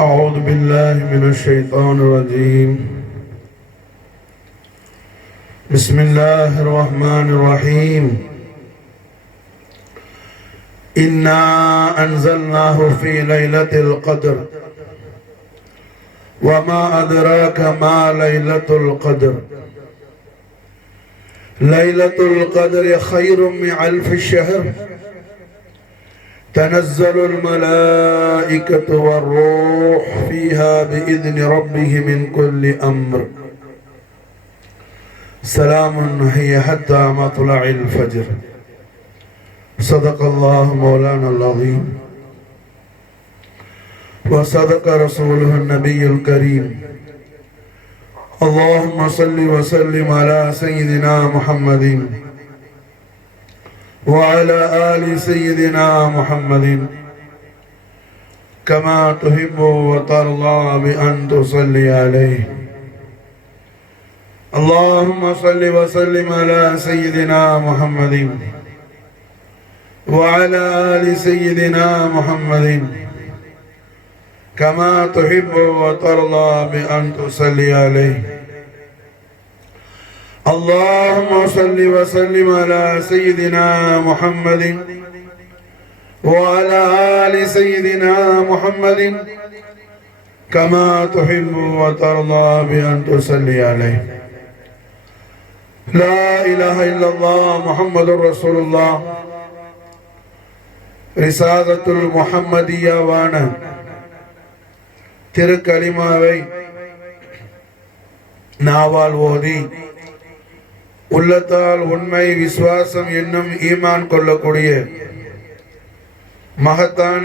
أعوذ بالله من الشيطان الرجيم. بسم الله الرحمن الرحيم. إنا أنزلناه في ليلة القدر وما أدراك ما ليلة القدر. ليلة القدر خير من ألف شهر. تنزل الملائكة والروح فيها بإذن ربه من كل أمر. سلام هي حتى مطلع الفجر. صدق الله مولانا العظيم وصدق رسوله النبي الكريم. اللهم صل وسلم على سيدنا محمد وعلى آل سيدنا محمد كما تحب وترضى بأن تصلي عليه. اللهم صل وسلم على سيدنا محمد وعلى آل سيدنا محمد كما تحب وترضى بأن تصلي عليه. اللهم صل وسلم على سيدنا محمد وعلى آل سيدنا محمد كما تحب وترضى بأن تصلي عليه. لا إله إلا الله محمد رسول الله. ரிசாதத்துல் முஹம்மதியாவான திருக்கலிமாவை நாவால் ஓதி உள்ளத்தால் உண்மை விசுவாசம் என்னும் ஈமான் கொள்ளக்கூடிய மகத்தான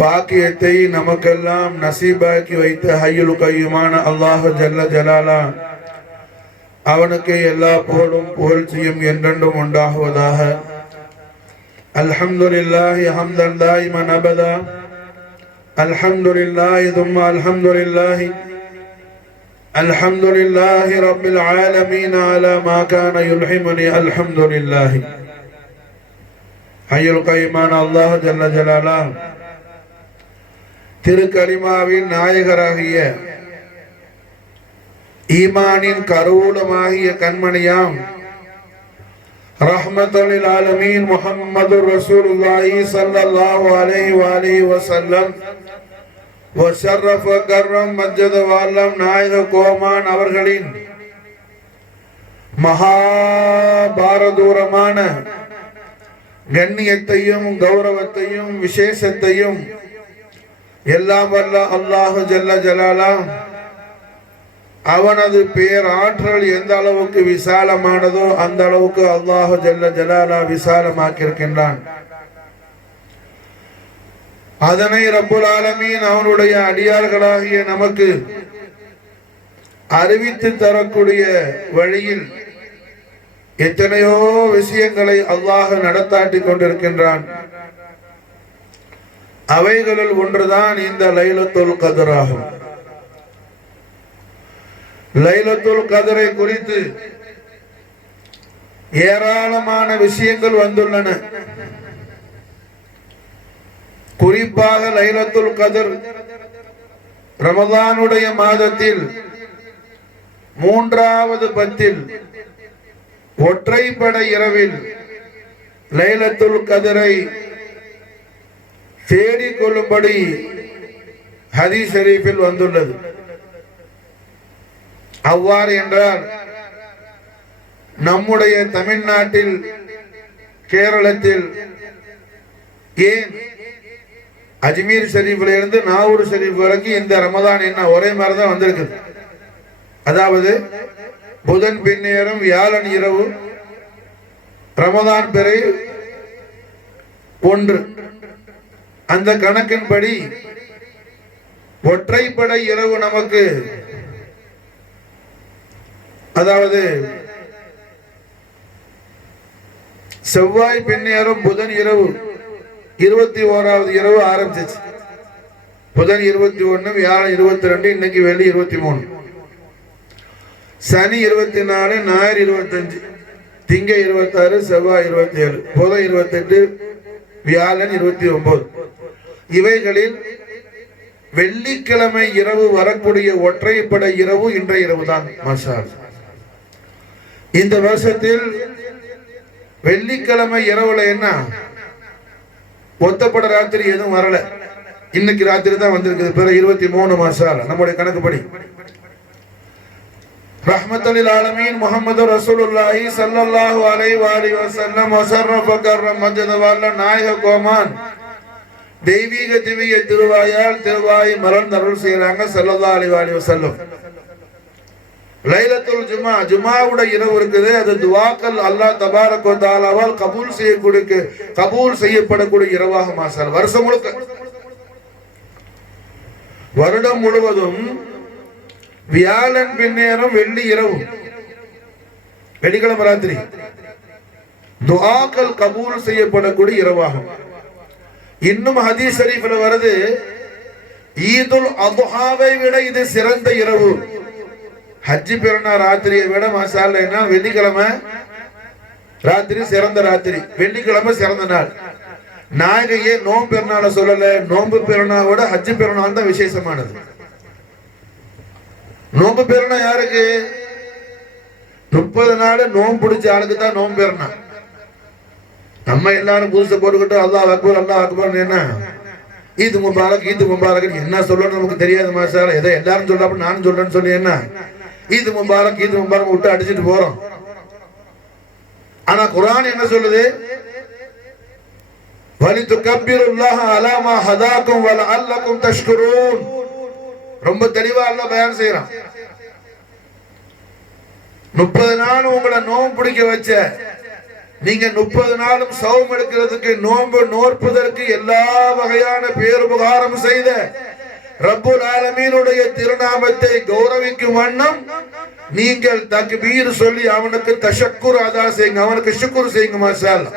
பாக்கியத்தை நமக்கெல்லாம் நசீபாக்கி வைத்த ஹய்யுல் கய்யூமான அல்லாஹ் ஜல்ல ஜலாலா அவனுக்கு எல்லா புகழும் புகழ்ச்சியும் என்றென்றும் உண்டாகுவதாக. அல்ஹம்துலில்லாஹி ஹம்தன் தாயிமன் அபதா. அல்ஹம்துலில்லாஹி தும்ம அல்ஹம்துலில்லாஹி. الحمد لله رب العالمين على ما كان يلهمني. الحمد لله حي القيوم الله جل جلاله. திருக்கலிமாவின் நாயகராகிய ஈமானின் கருவூலமாகிய கண்மணியாம் ரஹ்மத்துல் ஆலமீன் முஹம்மதுர் ரசூலுல்லாஹி ஸல்லல்லாஹு அலைஹி வஆலிஹி வஸல்லம் வஷரஃப கர்ரம் மஜ்ஜத வல்லம் நாயக கோமான் அவர்களின் மகாபாரதூரமான கண்ணியத்தையும் கௌரவத்தையும் விசேஷத்தையும் எல்லாம் வல்ல அல்லாஹு ஜல்ல ஜலாலா அவனது பேர் ஆற்றல் எந்த அளவுக்கு விசாலமானதோ அந்த அளவுக்கு அல்லாஹு ஜல்ல ஜலாலா விசாலமாக்கியிருக்கின்றான். அதனை ரப்புல் ஆலமீன் அவனுடைய அடியார்களாகிய நமக்கு அறிவித்து தரக்கூடிய வழியில் எத்தனையோ விஷயங்களை அல்லாஹ் நடத்தாட்டி கொண்டிருக்கின்றான். அவைகளில் ஒன்றுதான் இந்த லைலத்துல் கத்ர் ஆகும். லைலத்துல் கத்ரை குறித்து ஏராளமான விஷயங்கள் வந்துள்ளன. குறிப்பாக லைலத்துல் கத்ர் ரமதானுடைய மாதத்தில் 3வது பத்தில் ஒற்றைப்படை இரவில் லைலத்துல் கத்ரை தேடிக் கொள்ளும்படி ஹதீஸ் ஷரீஃபில் வந்துள்ளது. அவ்வாறு என்றால் நம்முடைய தமிழ்நாட்டில் கேரளத்தில் ஏன் அஜ்மீர் ஷரீஃபில் இருந்து நாகூர் ஷரீஃப் வரைக்கும் இந்த ரமதான் என்ன ஒரே மாதிரி தான் வந்திருக்குது. அதாவது புதன் பின்னேரம் வியாழன் இரவு ரமதான் பிறை 1 அந்த கணக்கின்படி ஒற்றைப்படை இரவு நமக்கு, அதாவது செவ்வாய் பின்னேரம் புதன் இரவு 21வது இரவு ஆரம்பிச்சிச்சு. புதன் 21, வியாழன் 22, இன்னைக்கு வெள்ளி 23, சனி 24, ஞாயிறு 25, திங்க 26, செவ்வாய் 27, புதன் 28, வியாழன் 29. இவைகளில் வெள்ளிக்கிழமை இரவு வரக்கூடிய ஒற்றைப்படை இரவு இன்றைய இரவு தான். மாஷா அல்லாஹ். இந்த வருஷத்தில் வெள்ளிக்கிழமை இரவுல என்ன ஒத்தப்பட ராத்திரி எதுவும் வரல. இன்னைக்கு ராத்திரி தான் வந்திருக்குது. பிற 23 மாஷா அல்லாஹ் நம்முடைய கணக்குப்படி. ரஹ்மத்துல் ஆலமீன் முஹம்மது ரசூலுல்லாஹி ஸல்லல்லாஹு அலைஹி வஸல்லம் வஸர்ரஃப கர்ரம் மஜ்தவல்ல நாயக கோமான் தெய்வீக திவ்ய திருவாயால் திருவாய் மலர்ந்தருள் செய்யறாங்க ஸல்லல்லாஹு அலைஹி வஸல்லம். லைலத்துல் ஜுமா, ஜுமாவுடைய இரவு இருக்குது. அது துஆக்கள் அல்லாஹ் தபாரக வ தஆலாவால் கபூல் செய்யப்படக்கூடிய இரவாக மாஷா அல்லாஹ். வருஷம் முழுக்க, வருடம் முழுவதும் வியாழன் பின்னேரம் வெள்ளி இரவு, வெள்ளிக்கிழமை ராத்திரி துஆக்கள் கபூல் செய்யப்படக்கூடிய இரவாகும். இன்னும் ஹதீஸ் ஷரீஃப்ல வருது, ஈதுல் அத்ஹாவை விட இது சிறந்த இரவு. ஹஜ்ஜி பெருநாள் ராத்திரியை விட மாஷா அல்லாஹ் என்ன வெள்ளிக்கிழமை ராத்திரி சிறந்த ராத்திரி, வெள்ளிக்கிழமை சிறந்த நாள். நாயகையே நோம்பு பெருநாளை சொல்லல, நோம்பு பெருநாளோட ஹஜ்ஜி பெருநாள் தான் விசேஷமானது. நோம்பு பெருனா யாருக்கு? 30 நாள் நோம்பு பிடிச்ச ஆளுக்கு தான் நோம்பு பெருனா. நம்ம எல்லாரும் புதுசை போட்டுக்கிட்டு அல்லாஹ் அக்பர் அல்லாஹ் அக்பர் என்ன ஈது முபாரக் ஈது முபாரக் என்ன சொல்லணும் நமக்கு தெரியாது மாஷா அல்லாஹ். ஏதோ எல்லாரும் சொல்றப்ப நானும் சொல்றேன்னு சொல்லி என்ன ஈது முபாரக் ஈது முபாரக் விட்டு அடிச்சுட்டு போறோம். ஆனா குர்ஆன் என்ன சொல்லுது? வலிதுகப்பிருல்லாஹ அலா மா ஹதாக்கும் வலஅல்லக்கும் தஷ்குரூன். ரொம்ப தெளிவா அல்லாஹ் பயான் செய்யறான். 30 நாள் உங்களை நோன்பு பிடிக்க வச்ச, நீங்க 30 நாளும் சௌம் எடுக்கிறதுக்கு நோன்பு நோற்பதற்கு எல்லா வகையான பேருபகாரம் செய்த ரப்புல் ஆலமீனுடைய திருநாமத்தை கௌரவிக்கும் வண்ணம் நீங்கள் தக்பீர் சொல்லி அவனுக்கு தஷக்குர் அதா செய்யுங்க, அவனுக்கு ஷுக்ர் செய்யுங்க மாஷா அல்லாஹ்.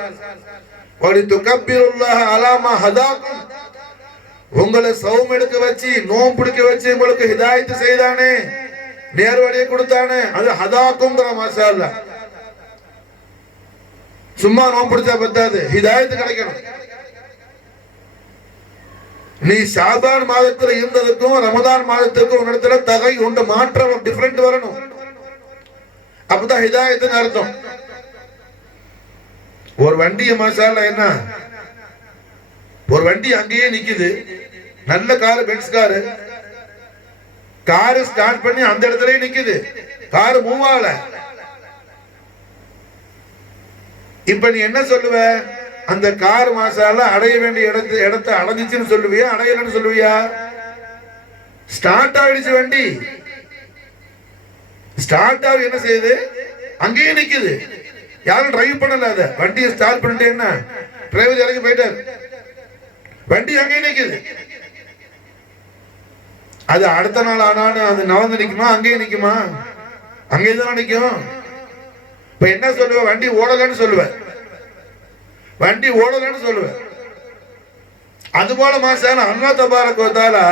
வலிதுகப்பிருல்லாஹ அலா மா ஹதாக்கும், உங்களை சௌம் எடுக்க வச்சு நோம்பு பிடிக்க வச்சு உங்களுக்கு ஹிதாயத்து செய்தானே, நேர்வழியை கொடுத்தானே, அது ஹதாக்கும் மாஷா அல்லாஹ். சும்மா நோம்பு பிடிச்சா பத்தாது, ஹிதாயத்து கிடைக்கணும். நீ ஷாபான் மாதத்துல இருந்ததுக்கும் ரமதான் மாதத்துக்கும் உன்னிடத்துல தகை உண்ட மாற்றம் டிஃபரெண்ட் வரணும். அப்பதான் ஹிதாயத்துன்னு அர்த்தம். ஒரு வண்டிய மாஷா அல்லாஹ் என்ன, ஒரு வண்டி அங்கேயே நிக்குது, நல்ல car, Benz car, car start பண்ணி அந்த இடத்துலயே நிக்குது, காரு மூவ் ஆகல. இப்ப நீ என்ன சொல்லுவ? அந்த கார் மாஷா அல்லாஹ் அடைய வேண்டிய இடத்தை அடைஞ்சிச்சுன்னு சொல்லுவியா, அடையலன்னு சொல்லுவியா? ஸ்டார்ட் ஆயிடுச்சு வண்டி, ஸ்டார்ட் ஆகி என்ன செய்யுது? அங்கேயே நிக்குது, யாரும் டிரைவ் பண்ணல. அத வண்டியை ஸ்டார்ட் பண்ணிட்டு என்ன டிரைவர் இறங்கி போயிட்டாரு, வண்டி அங்கேயே நிக்குது. அது அடுத்த நாள் ஆனாலும் அது நவந்து நிக்குமா? அங்கேயே நிக்குமா? அங்கேயே தானே நிக்கும். இப்ப என்ன சொல்லுவ? வண்டி ஓடலன்னு சொல்லுவ, வண்டி ஓடலன்னு சொல்லுவ. அது போல மாஷா அல்லாஹ் அல்லாஹ் தபாரக வ தஆலா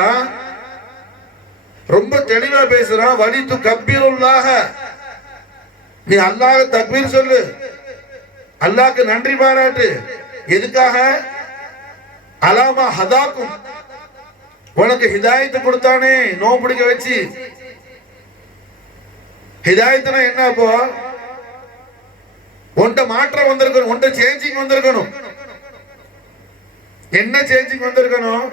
ரொம்ப தெளிவா பேசுறான். வலிது கப்பீருல்லாஹ, நீ அல்லாஹ் தக்பீர் சொல்லு, அல்லாஹ்க்கு நன்றி பாராட்டு. எதுக்காக? அலாமா ஹதாக்கும், உனக்கு ஹிதாயத்து கொடுத்தானே நோம்பு பிடிக்க வச்சு. ஹிதாயத்துனா என்ன? அப்போ உன்ட மாற்றம் வந்திருக்கணும், உன்ட சேஞ்சிங் வந்திருக்கணும். என்ன சேஞ்சிங் வந்திருக்கணும்?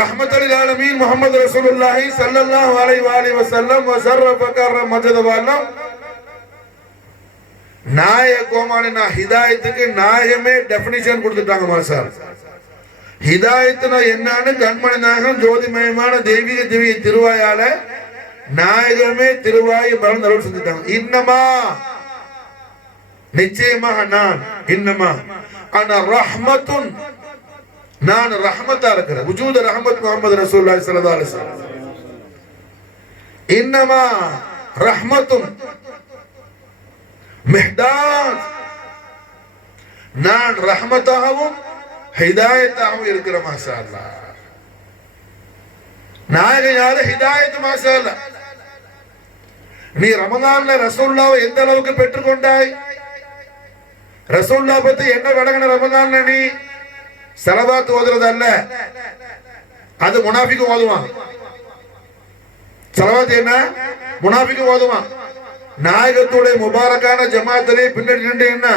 ரஹ்மத்துல் ஆலமீன் முஹம்மது ரசூலுல்லாஹி ஸல்லல்லாஹு அலைஹி வஸல்லம் வஸர்ரஃப கர்ரம் மஜ்தவல்ல நாயக கோமானினா ஹிதாயத்துக்கு நாயகமே டெஃபினிஷன் கொடுத்துட்டாங்க மாஷா அல்லாஹ். ஹிதாயத்துனா என்னன்னு கண்மணி நாயகம் ஜோதிமயமான தெய்வீக திவ்ய திருவாயால நாயகமே திருவாய் மலர்ந்தருள் செஞ்சுட்டாங்க. இன்னமா, நிச்சயமாக நான், இன்னமா அன ரஹ்மத்துன், நான் ரஹ்மத்தா இருக்கிறேன். வஜூத ரஹ்மத் முஹம்மது ரசூலுல்லாஹி ஸல்லல்லாஹு அலைஹி வஸல்லம். இன்னமா ரஹ்மத்துன் மிஹ்தாத், நான் ரஹ்மத்தாகவும் ஹிதாயத்தாகவும் இருக்கிற மாஷா அல்லாஹ். நாயகம் யாரு? ஹிதாயத் மாஷா அல்லாஹ். நீ ரமதான்ல ரசூலுல்லாஹ்வை எந்த அளவுக்கு பெற்றுக்கொண்டாய்? ரசூலுல்லாஹ் பத்தி என்ன விளங்கின ரமதான்ல? நீ ஸலவாத் ஓதுறது அல்ல, அது முனாஃபிக் ஓதுவான். ஸலவாத் என்ன? முனாஃபிக் ஓதுவான். நாயகத்துடைய முபாரக்கான ஜமாத்திலே பின்னாடி நின்று என்ன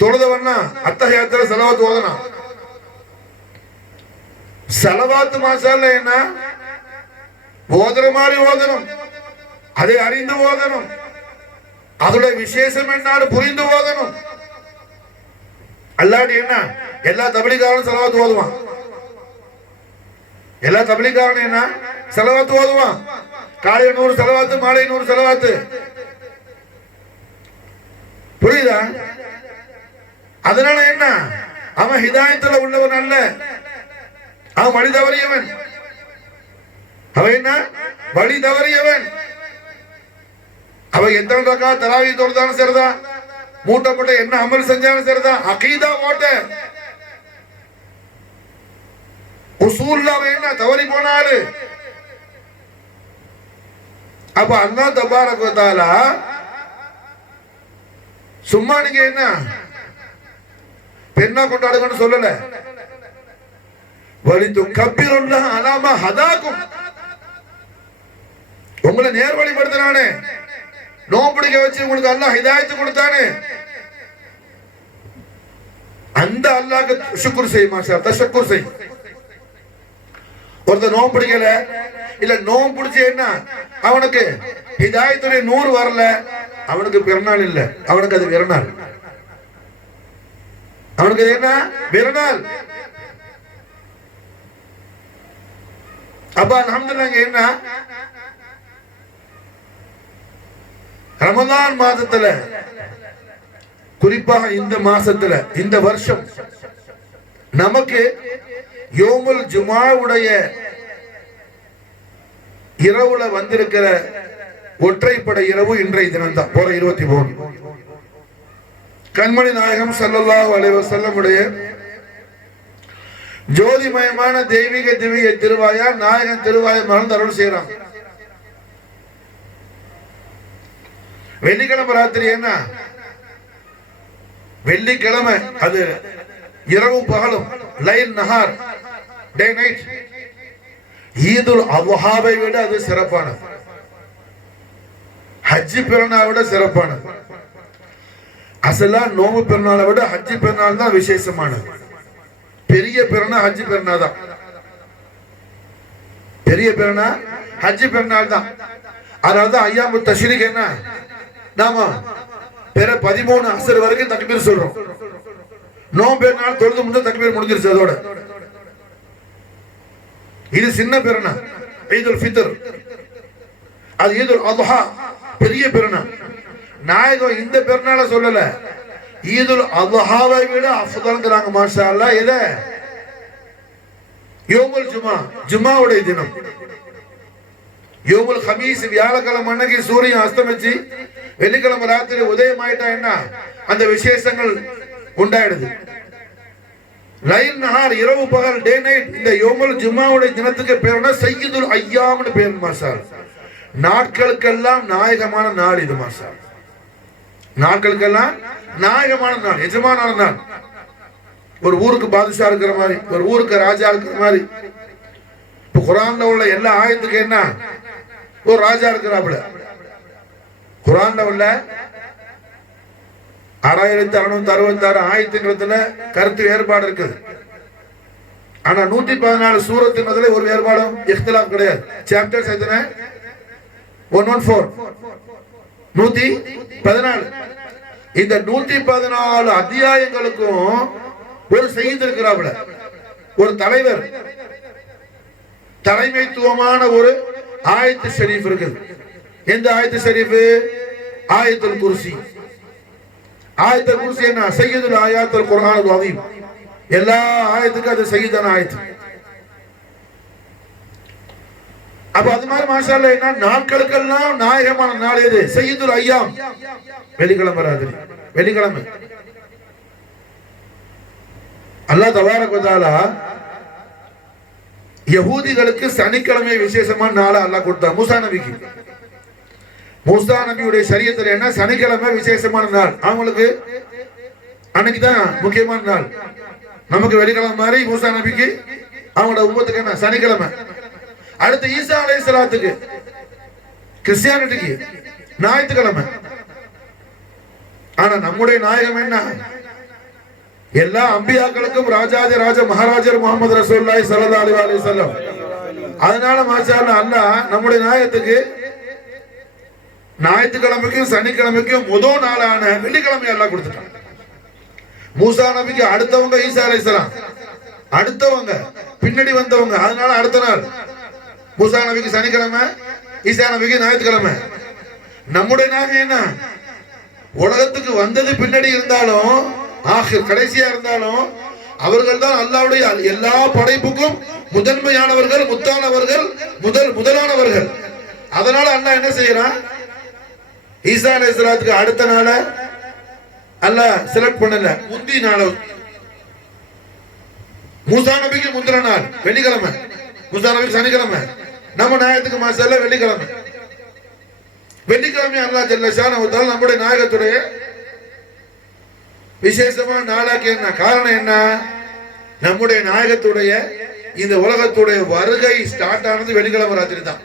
தொழுதவன்னா அத்தஹியாத்துல ஸலவாத் ஓதணும். ஸலவாத் மாஷாஅல்லா என்ன ஓதுற மாதிரி ஓதணும், அதை அறிந்து ஓதணும், அதோட விசேஷம் என்ன புரிந்து ஓதணும். அல்லாடி என்ன எல்லா தப்லீகாரனும் ஸலவாத் ஓதுவான், எல்லா தப்லீகாரனும் என்ன ஸலவாத் ஓதுவான். காலையில் 100 ஸலவாத்து, மாலை 100 ஸலவாத்து. புரியுதா? அதனால என்ன அவன் ஹிதாயத்துல உள்ளவன் அல்ல, அவன் வழி தவறியவன். அவன் என்ன வழி தவறியவன். அவன் எத்தனை ரக்கா தராவி தொழுதாலும் சரிதான், மூட்டப்பட்ட என்ன அமல் செஞ்சாலும் சரிதான், அகீதா ஓட்ட உசூல்ல அவன் என்ன தவறி போனாரு. அப்ப அல்லாஹ் தபாரக வ தஆலா சும்மா நீங்க என்ன பெண்ணா கொண்டாடுங்கன்னு சொல்லல, வலித்து கப்பிருல்லாஹ் அலாமா ஹதாக்கும், உங்களை நேர்வழிப்படுத்தினானே, நோம்பிடிக்க வச்சு உங்களுக்கு அல்லாஹ் ஹிதாயத்து கொடுத்தானே, அந்த அல்லாஹ்க்கு ஷுக்ர் செய். மாஷா தஷக்குர் செய். ஒருத்தர் நோம்பு பிடிக்கல, இல்ல நோம்பு பிடிச்சு என்ன அவனுக்கு ஹிதாயத்துடைய 100 வரல, அவனுக்கு பிறநாள் இல்ல, அவனுக்கு அது விரநாள். அவனுக்கு அது என்ன விரநாள். அப்ப அல்ஹம்துலில்லாஹ் என்ன ரமலான் மாதத்துல, குறிப்பாக இந்த மாசத்துல, இந்த வருஷம் நமக்கு யோமுல் ஜுமாவுடைய இரவுல வந்திருக்கிற ஒற்றைப்படை இரவு இன்றைய தினம் தான், போற 23. கண்மணி நாயகம் ஸல்லல்லாஹு அலைஹி வஸல்லம் உடைய ஜோதிமயமான தெய்வீக திவ்ய திருவாயால் நாயகன் திருவாயை மறந்து அருள் செய்யறான். வெள்ளிக்கிழமை ராத்திரி என்ன வெள்ளிக்கிழமை அது இரவு பகலும், லைல் நஹார், டே நைட். ஈதுல் அத்ஹாவை விட அது சிறப்பானது, ஹஜ்ஜி பெருநாளை விட சிறப்பானது. அசலா நோம்பு பெருநாளை விட ஹஜ்ஜி பெருநாள் தான் விசேஷமானது. பெரிய பெருநாள் ஹஜ்ஜி பெருநாள் தான், பெரிய பெருநாள் ஹஜ்ஜி பெருநாள் தான். அதனாலதான் ஐயாமு தஷ்ரீக் என்ன நாம பிற 13 அஸ்ர் வரைக்கும் தக்பீர் சொல்றோம். நோம்பு பெருநாள் தொழுது முடிஞ்ச தக்பீர் முடிஞ்சிருச்சு. அதோட இது சின்ன பெருநாள் ஈதுல் ஃபித்ர், அது ஈதுல் அத்ஹா பெரிய பெருநாள். நாயகம் இந்த பெருநாளை சொல்லல, ஈதுல் அத்ஹாவை விட அஃதல்ங்கறாங்க. மாஷா அல்லாஹ். இத யோமுல் ஜுமா, ஜுமாவுடைய தினம். யோமுல் ஹமீஸ் வியாழக்கிழமை அன்னைக்கு சூரியன் அஸ்தமிச்சு வெள்ளிக்கிழமை ராத்திரி உதயம் ஆயிட்டா என்ன அந்த விசேஷங்கள் உண்டாயிடுது. லைல் நஹார் இரவு பகல், டே நைட். இந்த யோமுல் ஜுமாவுடைய தினத்துக்கு பேருனா சய்யிதுல் ஐயாம்னு பேர். மாஷா நாட்களுக்கெல்லாம் நாயகமான நாள் இது. மாஷா நாட்களுக்கெல்லாம் நாயகமான நாள், எஜமானான நாள். ஒரு ஊருக்கு பாதுஷா இருக்கிற மாதிரி, ஒரு ஊருக்கு ராஜா இருக்கிற மாதிரி. இப்ப குர்ஆன்ல உள்ள எல்லா ஆயத்துக்கு என்ன ஒரு ராஜா இருக்கிறாப்புல. குர்ஆன்ல உள்ள 6666 ஆயத்துங்கிறதுல கருத்து வேறுபாடு இருக்குது. ஆனா 114 சூரத்துன்றதுல ஒரு வேறுபாடும் இख्तिलाफ கிடையாது. சாப்டர்ஸ் எத்தனை? 114, 114. இந்த 114 அத்தியாயங்களுக்கும் ஒரு செய்தி இருக்கிறாப்புல, ஒரு தலைவர், தலைமைத்துவமான ஒரு ஆயத்து ஷரீஃப் இருக்குது. எந்த ஆயத்து ஷரீஃப்? ஆயத்துல் குர்சி. ஆயத்துல் குர்சி என்ன? சய்யிதுல் ஆயாத்துல் குர்ஆனுல் அதீம். எல்லா ஆயத்துக்கும் அது சய்யிதான ஆயத்து. அப்ப அது மாதிரி மாஷா அல்லாஹ் என்ன நாட்களுக்கெல்லாம் நாயகமான நாள் எது? சய்யிதுல் ஐயாம், வெள்ளிக்கிழமை ராத்திரி, வெள்ளிக்கிழமை. அல்லாஹ் தபாரக வ தஆலா யஹூதிகளுக்கு சனிக்கிழமை விசேஷமான நாளை அல்லாஹ் கொடுத்தார். மூசா நபிக்கு, மூசா நபியுடைய ஷரியத்துல என்ன சனிக்கிழமை விசேஷமான நாள், அவங்களுக்கு அன்னைக்கு தான் முக்கியமான நாள். நமக்கு வெள்ளிக்கிழமை மாதிரி மூசா நபிக்கு அவங்களோட உம்மத்துக்கு என்ன சனிக்கிழமை. அடுத்து ஈசா அலைஹிஸ்ஸலாத்துக்கு கிறிஸ்டியானிட்டிக்கு ஞாயிற்றுக்கிழமை. ஆனா நம்முடைய நாயகம் என்ன? எல்லா அம்பியாக்களுக்கும் ராஜாதி ராஜ மகாராஜர் முகமது ரசூலுல்லாஹி ஸல்லல்லாஹு அலைஹி வஸல்லம். அதனால மாஷா அல்லாஹ் நம்முடைய நாயகத்துக்கு ஞாயிற்றுக்கிழமைக்கும் சனிக்கிழமைக்கும் முதல் நாளான வெள்ளிக்கிழமை எல்லாம் கொடுத்துட்டான். மூசா நபிக்கு அடுத்தவங்க ஈசா அலைஹிஸ்ஸலாம், அடுத்தவங்க பின்னாடி வந்தவங்க. அதனால அடுத்த நாள் மூசா நபிக்கு சனிக்கிழமை, ஈசா நபிக்கு ஞாயிற்றுக்கிழமை. நம்முடைய நாயகம் என்ன? உலகத்துக்கு வந்தது பின்னாடி இருந்தாலும் கடைசியா இருந்தாலும் அவர்கள் தான் அல்லாஹ்வுடைய எல்லா படைப்புக்கும் முதன்மையானவர்கள், முத்தானவர்கள், முதலானவர்கள். அதனால அல்லாஹ் என்ன செய்யறான்? ஈசா அலைஹிஸ்ஸலாத்துக்கு அடுத்த நாள அல்லாஹ் செலக்ட் பண்ணல, முந்தி நாள். மூசா நபிக்கு முந்தின நாள் வெள்ளிக்கிழமை, மூசா நபிக்கு சனிக்கிழமை, நம்ம நாயகத்துக்கு மாசல்ல வெள்ளிக்கிழமை. வெள்ளிக்கிழமை அல்லாஹ் ஜல்ல ஷானஹு வ தஆலா நம்முடைய நாயகத்துடைய விசேஷமான நாளாக்கு என்ன காரணம்? என்ன? நம்முடைய நாயகத்துடைய இந்த உலகத்துடைய வருகை ஸ்டார்ட் ஆனது வெள்ளிக்கிழமை ராத்திரி தான்.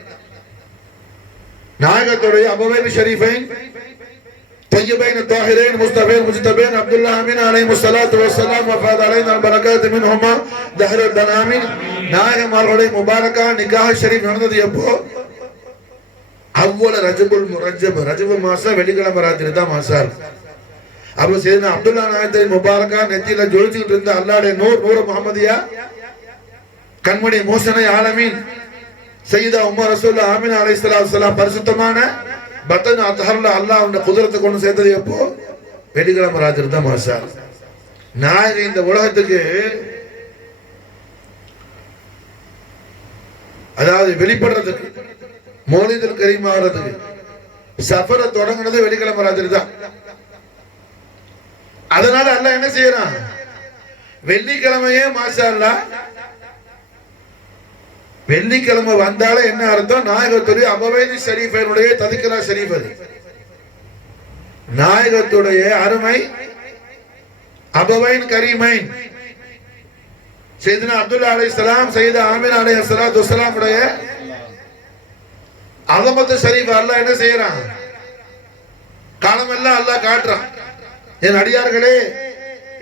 நாயகத்துடைய அபவைன் ஷரீஃபைன் طيبين الطاهرين مصطفين مجتبين عبد الله امين عليه الصلاه والسلام وفاض علينا البركات منهما دهر الدنامين. நாயகமார்களுடைய முபாரக்கா நிக்காஹ் ஷரீஃப் நடந்தது எப்போ? அவ்வளவு ரஜப மாசம் வெள்ளிக்கிழமை ராத்திரி தான் மாசால். அப்ப சையதுனா அப்துல்லா நாயகத்தின் முபாரக்கா நெத்தியில ஜொலிச்சுக்கிட்டு இருந்த அல்லாஹ்வுடைய நூர் முஹம்மதியா கண்மணி மோசனை ஆலமீன் சையதா உம்மர் ரசூலுல்லாஹ் ஆமினா அலைஹிஸ்ஸலாத்து வஸலாம் பரிசுத்தமான பத்தன் அத்ஹர்ல அல்லாஹ்வுடைய குதிரத்தை கொண்டு சேர்த்தது எப்போ? வெள்ளிக்கிழமை ராத்திரி தான் மாசால். நாயகம் இந்த உலகத்துக்கு அதாவது வெளிப்படுறதுக்கு மௌலிதுல் கரீம் ஆகிறதுக்கு சஃபரை தொடங்கினது வெள்ளிக்கிழமை ராத்திரி தான். அதனால அல்லாஹ் என்ன செய்யறான்? வெள்ளிக்கிழமையே மாஷா அல்லாஹ் வெள்ளிக்கிழமை வந்தாலே என்ன அர்த்தம்? நாயகத்துடைய அபவைனி ஷரீஃபைனுடைய ததிக்ரா ஷரீஃப். அது நாயகத்துடைய அருமை அபவைன் கரீமைன் சையதுனா அப்துல்லா அலைஹிஸ்ஸலாம், சையதா ஆமினா அலைஹிஸ்ஸலாத்து வஸ்ஸலாம் உடைய அலமத்து ஷரீஃப் அல்லாஹ் என்ன செய்யறான்? காலமெல்லாம் அல்லாஹ் காட்டுறான். என் அடியார்களே,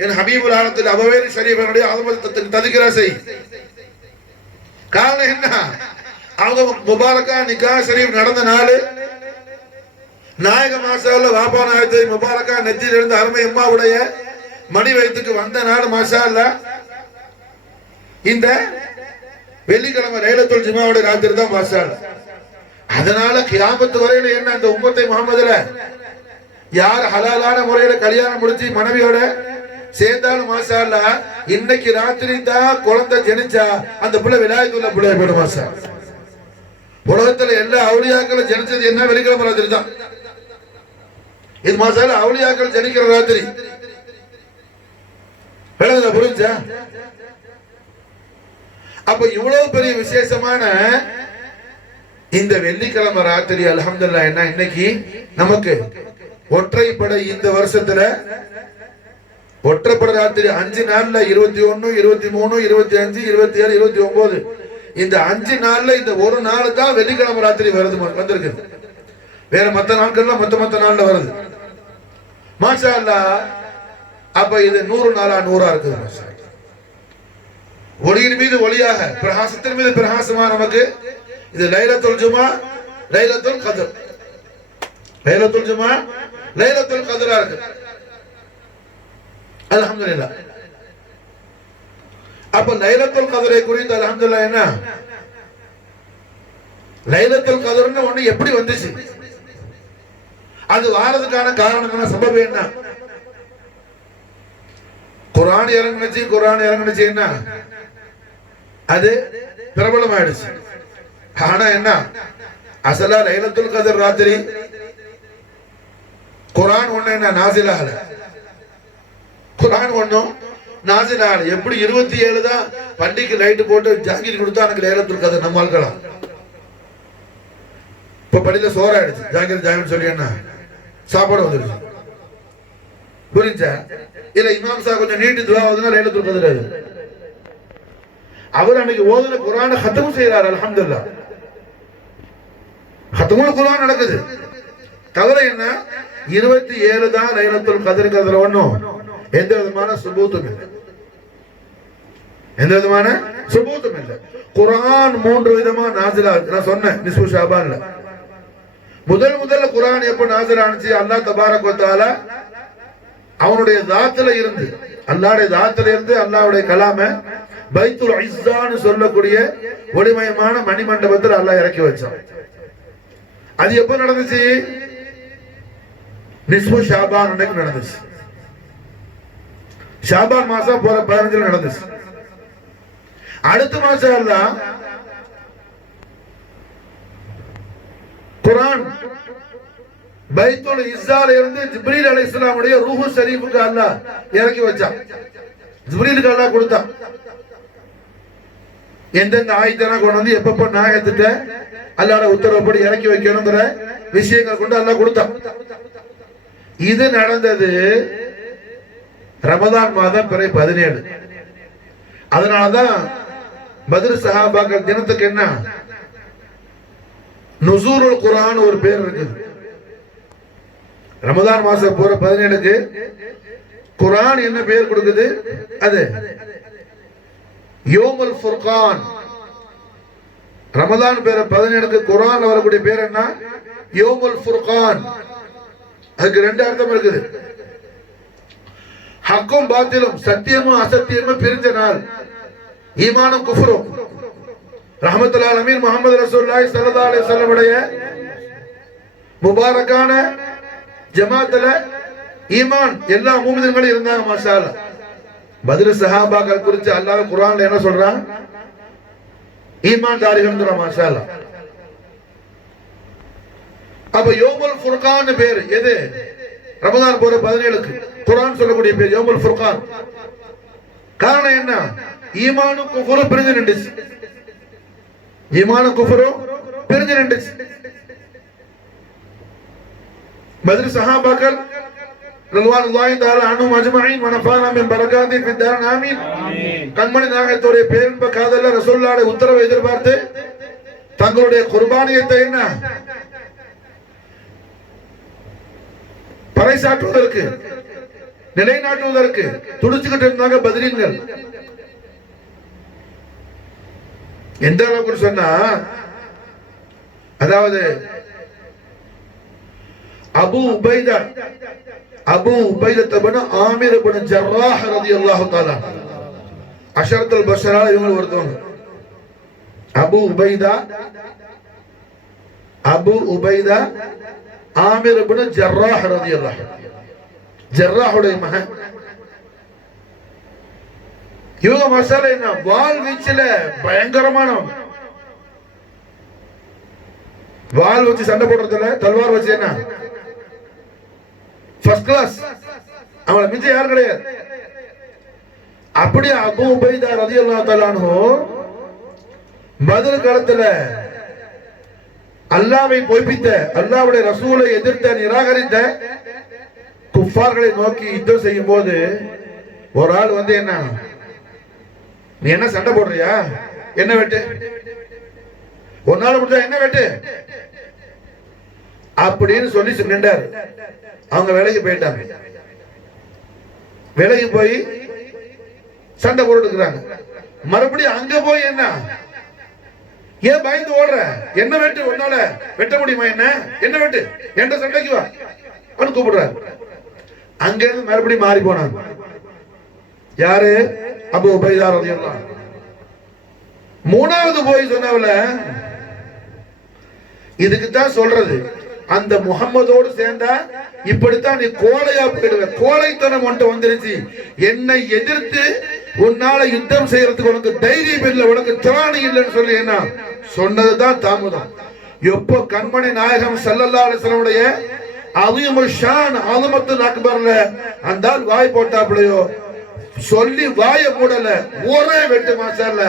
என் ஹபீபுல் ஆலத்தில் அபவைனி ஷரீஃபைனுடைய அலமத்து ததிக்ரா செய். காரணம் என்ன? அவங்க முபாரக்கா நிக்காஹ் ஷரீஃப் நடந்த நாள், நாயக மாஷால்ல வாப்பா நாயகத்தை முபாரக்கா நெத்தியில் இருந்து அருமை அம்மாவுடைய மணி வயிற்றுக்கு வந்த நாள் மாஷால்ல இந்த வெள்ளிக்கிழமை லைலத்துல் ஜுமாவுடைய ராத்திரி தான் மாஷால்ல. அதனால கியாமத்து வரையில என்ன இந்த உம்மத்தை முஹம்மதுல யார் ஹலாலான முறையில கல்யாணம் முடிச்சு மனைவியோட சேர்ந்தாலும் மாஷா அல்லாஹ் இன்னைக்கு ராத்திரி தான் குழந்தை ஜனிச்சா அந்த பிள்ளை விலாயத்துள்ள பிள்ளை போயிடும் மாஷா. உலகத்துல எல்லா அவுலியாக்களும் ஜனிச்சது என்ன? வெள்ளிக்கிழமை ராத்திரி தான். இது மாஷா அல்லாஹ் அவுலியாக்கள் ஜனிக்கிற ராத்திரி. புரிஞ்சா? அப்ப இவ்வளவு பெரிய விசேஷமான இந்த வெள்ளிக்கிழமை ராத்திரி அல்ஹம்துலில்லாஹ் என்ன இன்னைக்கு நமக்கு ஒற்றைப்படை இந்த வருஷத்துல ஒற்றைப்படை ராத்திரி 5 நாள்ல 21, 23, 25, 27, 29 இந்த 5 நாள்ல இந்த ஒரு நாள் தான் வெள்ளிக்கிழமை ராத்திரி வருது வந்திருக்கு. வேற மத்த நாட்கள்ல மத்த நாள்ல வருது மாஷா அல்லாஹ். அப்ப இது 100 நாளா 100ஆ இருக்குது மாஷா. ஒளியின் மீது ஒளியாக பிரகாசத்தின் மீது பிரகாசமா நமக்கு இது லைலத்துல் ஜுமா, லைலத்துல் கத்ர், லைலத்துல் ஜுமா, லைலத்துல் கத்ரா இருக்கு. அல்ஹம்துலில்லாஹ். அப்ப லைலத்துல் கத்ரை குறித்து அல்ஹம்துலில்லாஹ் என்ன லைலத்துல் கத்ர்னு ஒண்ணு எப்படி வந்துச்சு? அது வாரதுக்கான காரணம் என்ன? சம்பவம் என்ன? குர்ஆன் இறங்குனுச்சு என்ன அது பிரபலம் ஆயிடுச்சு. ஆனா என்ன அசலா லைலத்துல் கத்ர் ராத்திரி குர்ஆன் ஒண்ணு என்ன நாசில் ஆகல. குர்ஆன் ஒண்ணும் நாசில் ஆகல. எப்படி 27 தான் பண்டிகை லைட் போட்டு ஜாங்கிரி கொடுத்தா எனக்கு லைலத்துல் கத்ர் நம்ம ஆள்கலாம். இப்ப பள்ளியில சோற ஆயிடுச்சு ஜாங்கிரி சொல்லி என்ன சாப்பாடு வந்துருச்சு. புரிஞ்சா இல்ல இமாம் சாஹிப் கொஞ்சம் நீட்டி துவா ஓதுனா லைலத்துல் கத்ர் அது. அவர் அன்னைக்கு ஓதுன குர்ஆனை ஹத்ம் செய்றார். அல்ஹம்துலில்லாஹ் ஹத்முல் குர்ஆன் நடக்குது. தவிர என்ன 27 தான் லைலத்துல் கத்ருக்கு. அதுல ஒண்ணும் எந்த விதமான சுபூத்தும் இல்லை. எந்த விதமான சுபூத்தும் இல்லை. குர்ஆன் 3 விதமா நாசில் ஆகுது. நான் சொன்னேன் நிஸ்ஃபு ஷாபான்ல முதல்ல குர்ஆன் எப்ப நாசில் ஆனிச்சு, அல்லாஹ் தபாரக் வ தஆலா அவனுடைய தாத்துல இருந்து, அல்லாஹ்வுடைய தாத்துல இருந்து அல்லாஹ்வுடைய கலாம பைத்துல் இஸ்ஸான்னு சொல்லக்கூடிய ஒளிமயமான மணிமண்டபத்தில் அல்லாஹ் இறக்கி வச்சான். அது எப்ப நடந்துச்சு? நிஸ்ஃபு ஷாபான் அன்னைக்கு நடந்துச்சு. ஷாபான் மாசம் போற 15 நடந்துச்சு. அடுத்த மாசம் அல்லாஹ் குர்ஆன் பைத்துல் இஸ்ஸால இருந்து ஜிப்ரீல் அலைஹிஸ்ஸலாமுடைய ரூஹு ஷரீஃபுக்கு அல்லாஹ் இறக்கி வச்சான். ஜிப்ரீலுக்கு அல்லாஹ் கொடுத்தான். எந்தெந்த ஆயத்தெல்லாம் கொண்டு வந்து எப்பப்ப நாயகத்திட்ட அல்லாஹ்வோட உத்தரவுப்படி இறக்கி வைக்கணுங்கிற விஷயங்கள் கொண்டு அல்லாஹ் கொடுத்தான். இது நடந்தது ரமதான் மாதம் பிறை 17. அதனாலதான் பத்ர் சஹாபாக்கள் தினத்துக்கு என்ன நுசூருல் குர்ஆன் ஒரு பேர் இருக்குது. ரமதான் மாசம் போற 17க்கு குர்ஆன் என்ன பேர் கொடுக்குது? அது யோமுல் ஃபுர்கான். ரமதான் பேர 17க்கு குர்ஆன்ல வரக்கூடிய பேர் என்ன? யோமுல் ஃபுர்கான். அதுக்கு 2 அர்த்தம் இருக்குது. ஹக்கும் பாத்திலும், சத்தியமும் அசத்தியமும் பிரிஞ்ச நாள். ஈமானும் குஃப்ரும். ரஹ்மத்துல் ஆலமீன் முஹம்மது ரசூலுல்லாஹி ஸல்லல்லாஹு அலைஹி வஸல்லம் உடைய முபாரக்கான ஜமாத்துல ஈமான் எல்லா மூமின்களும் இருந்தாங்க. மாஷா அல்லாஹ். பத்ர் சஹாபாக்கள் குறித்து அல்லாஹ் குர்ஆன்ல என்ன சொல்றான்? ஈமான்தாரிகள். மாஷா அல்லாஹ். அப்ப யோமுல் ஃபுர்கான் பேர் எது? ரமதான் போற 17க்கு குர்ஆன் சொல்லக்கூடிய பேர் யோமுல் ஃபுர்கான். காரணம் என்ன? ஈமானும் குஃப்ரும் பிரிஞ்சு நின்றுச்சு. ஈமானும் குஃப்ரும் பிரிஞ்சு நின்றுச்சு. பத்ர் சஹாபாக்கள் ரலியல்லாஹு தஆலா அன்ஹும் அஜ்மஈன் வ நஃபானா மின் பரகாத்தி ஃபி தாரின் ஆமீன். கண்மணி நாயகத்துடைய பேரின்ப காதல்ல ரசூலுல்லாஹ்வுடைய உத்தரவை எதிர்பார்த்து தங்களுடைய குர்பானியத்தை என்ன பறைசாற்றுவதற்கு, நிலைநாட்டுவதற்கு துடிச்சுக்கிட்டு இருந்தாங்க பத்ரீன்கள். எந்த அளவுக்கு சொன்னா, அதாவது அபூ உபைதா இப்னு ஆமிர் இப்னு ஜர்ராஹ் ரலியல்லாஹு தஆலா அஷரத்துல் பஷரா இவங்க ஒருத்தவங்க. அபூ உபைதா ஆமிர் இப்னு ஜர்ராஹ் ரலியல்லாஹு, ஜர்ராஹுடைய மகன். இவங்க மசாலா என்ன? வாள் வீச்சுல பயங்கரமானவங்க. வாள் வச்சு சண்டை போடுறதுல, தல்வார் வச்சு என்ன ஃபர்ஸ்ட் கிளாஸ். அவங்கள மிஞ்ச யாரும் கிடையாது. அப்படியே அபூ உபைதா ரலியல்லாஹு தஆலா அன்ஹு பத்ர் காலத்துல அல்லாஹ்வை பொய்ப்பித்த, அல்லாஹ்வுடைய ரசூலை எதிர்த்த, நிராகரித்த குஃபார்களை நோக்கி யுத்தம் செய்யும் போது ஒரு ஆள் வந்து என்ன, நீ என்ன சண்டை போடுறியா? என்ன வெட்டு? ஒரு நாள் முடிஞ்சா என்ன வெட்டு அப்படின்னு சொல்லி நின்றாரு. அவங்க விலகி போயிட்டாங்க. விலகி போய் சண்டை போட்டுக்கிறாங்க. மறுபடியும் அங்க போய் என்ன, ஏன் பயந்து ஓடுற? என்ன வெட்டு? ஒன்னால வெட்ட முடியுமா? என்ன வெட்டு? என்ற சண்டைக்கு வா அவனு கூப்பிடுறாரு. அங்க இருந்து மறுபடியும் மாறி போனாங்க. யாரு? அபூ உபைதா ரலியல்லாஹு. மூணாவது போய் சொன்னவள, இதுக்கு தான் சொல்றது, அந்த முகம்மதோடு சேர்ந்தா இப்படித்தான் நீ கோழையா போயிடுவ. கோழைத்தனம் ஒன்று வந்துருச்சு. என்னை எதிர்த்து உன்னால யுத்தம் செய்யறதுக்கு உனக்கு தைரியம் இல்லை, உனக்கு திராணி இல்லைன்னு சொல்லி என்ன சொன்னதுதான் தாமதம். எப்போ கண்மணி நாயகம் ஸல்லல்லாஹு அலைஹி வஸல்லம் அஸீமுல் ஷான் ஆலமத்துல் அக்பர்ல அந்த வாய் போட்டாப்லையோ சொல்லி வாய மூடல, ஒரே வெட்டு. மாஷால்ல,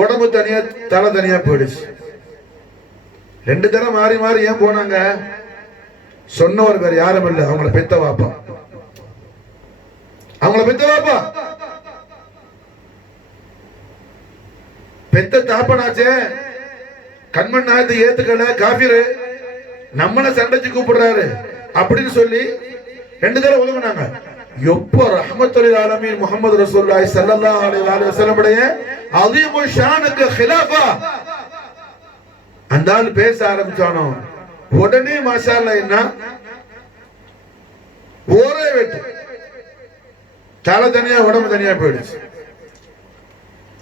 உடம்பு தனியா தலை தனியா போயிடுச்சு. 2 தரம் மாறி மாறி ஏன் போனாங்க? சொன்னவர் வேற யாரும் இல்லை, அவங்கள பெத்த வாப்பா. அவங்கள பெத்தவாப்பா பெத்த தாப்பனாச்சே கண்மண் நாயத்தை ஏத்துக்கல காபிரு நம்மள சண்டைக்கு கூப்பிடுறாரு அப்படின்னு சொல்லி 2 தடவை ஒதுங்கினாங்க. எப்போ ரஹ்மத்துல் ஆலமீன் முஹம்மது ரசூலுல்லாஹி ஸல்லல்லாஹு அலைஹி வஸல்லம் உடைய அஸீமு ஷானுக்கு ஹிலாஃபா அந்த ஆள் பேச ஆரம்பிச்சானோ உடனே மாஷா அல்லாஹ் என்ன ஒரே வெட்டு தலை தனியா உடம்பு தனியா போயிடுச்சு.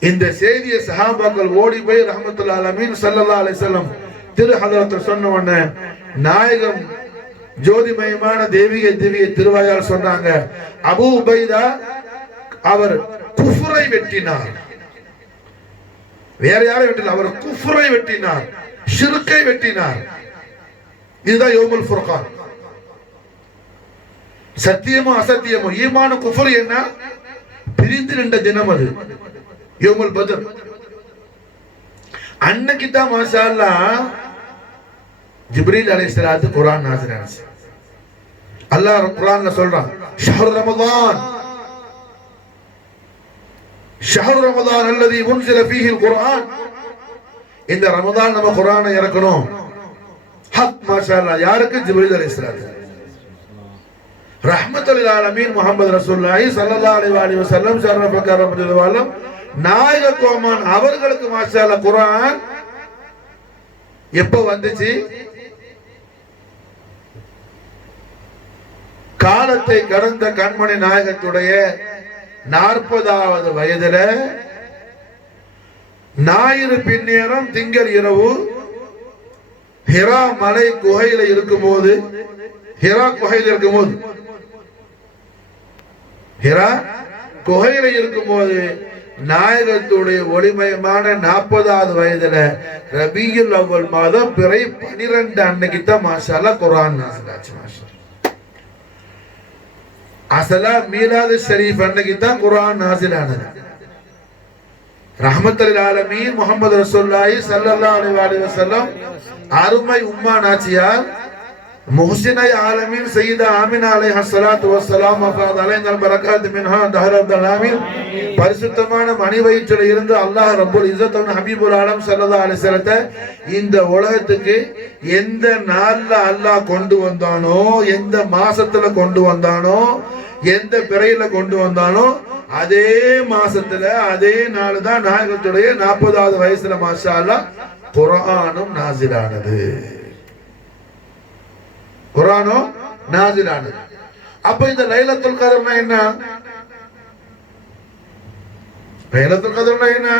இந்த செய்தியை சஹாபாக்கள் ஓடி போய் ரஹ்மத்துல் ஆலமீன் ஸல்லல்லாஹு அலைஹி வஸல்லம் திரு ஹதரத் சொன்ன உடனே நாயகம் ஜோதிமயமான தெய்வீக திருவாயால் சொன்னாங்க, அபூ உபைதா அவர் குஃப்ரை வெட்டினார். வேற யாரை வெட்டல, அவர் குஃப்ரை வெட்டினார், ஷிர்கை வெட்டினார். இதுதான் யௌமுல் ஃபுர்கான். சத்தியமோ அசத்தியமோ ஈமான குஃப்ர் என்ன பிரிந்து நின்ற தினம் அது யௌமுல் பத்ர். அன்னைக்கு தான் மாஷா அல்லாஹ் ஜிப்ரீல் அலைஹிஸ்ஸலாத்து குர்ஆன் நாஸில் ஆச்சு. அல்லாஹ் குர்ஆன்ல சொல்றான், ஷஹ்ரு ரமதான் ஷஹ்ரு ரமதான் அல்லதி உன்ஸில ஃபீஹில் குர்ஆன். இந்த ரமதான் நம்ம குர்ஆனை இறக்கணும். ஹக் மாஷா அல்லாஹ் யாருக்கு? ஜிப்ரீல் அலைஹிஸ்ஸலாத்து. ரஹ்மத்துல் ஆலமீன் முஹம்மது ரசூலுல்லாஹி ஸல்லல்லாஹு அலைஹி வஸல்லம் ஷரஃப கரமத்துல் ஆலம் நாயக கோமான் அவர்களுக்கு மாஷா அல்லாஹ் குர்ஆன் எப்போ வந்துச்சு? காலத்தை கடந்த கண்மணி நாயகத்துடைய 40வது வயதுல ஞாயிறு பின்னேரம் திங்கள் இரவு ஹிரா மலை குகையில இருக்கும்போது ஹிரா குகையில இருக்கும்போது நாயகத்துடைய ஒளிமயமான 40வது வயதுல ரபியுல் அவ்வல் மாதம் பிறை 12 அன்னைக்கு தான் மாஷா அல்லாஹ் குர்ஆன் நாஸில் ஆச்சு. மாஷா அசலா மீலாது ஷரீஃப் அன்னைக்கு தான் குர்ஆன் நாஸில் ஆனது. ரஹ்மத்துல் ஆலமீன் முஹம்மது ரசூலுல்லாஹி ஸல்லல்லாஹு அலைஹி வஸல்லம் அருமை உம்மா நாச்சியார் முஹ்சினை ஆலமீன் சய்யிதா ஆமினா அலைஹிஸ்ஸலாத்து வஸ்ஸலாம் அஃபாத் அலைனா பரக்காத் மின்ஹா தஹரத்துல் ஆமீன். பரிசுத்தமான மணி வயிற்றில் இருந்து அல்லாஹ் ரப்புல் இஸ்ஸத் அவன் ஹபீபுல் ஆலம் ஸல்லல்லாஹு அலைஹி வஸல்லம் இந்த உலகத்துக்கு எந்த நாள்ல அல்லாஹ் கொண்டு வந்தானோ, எந்த மாசத்துல கொண்டு வந்தானோ, எந்த பிறையில கொண்டு வந்தானோ அதே மாசத்துல அதே நாள் தான் நாயகத்துடைய 40வது வயசுல மாஷா அல்லாஹ் குர்ஆனும் நாஸிலானது. குர்ஆனும் நாஸிலானது. அப்ப இந்த லைலத்துல் கத்ர்னா என்ன? லைலத்துல் கத்ர்னா என்ன?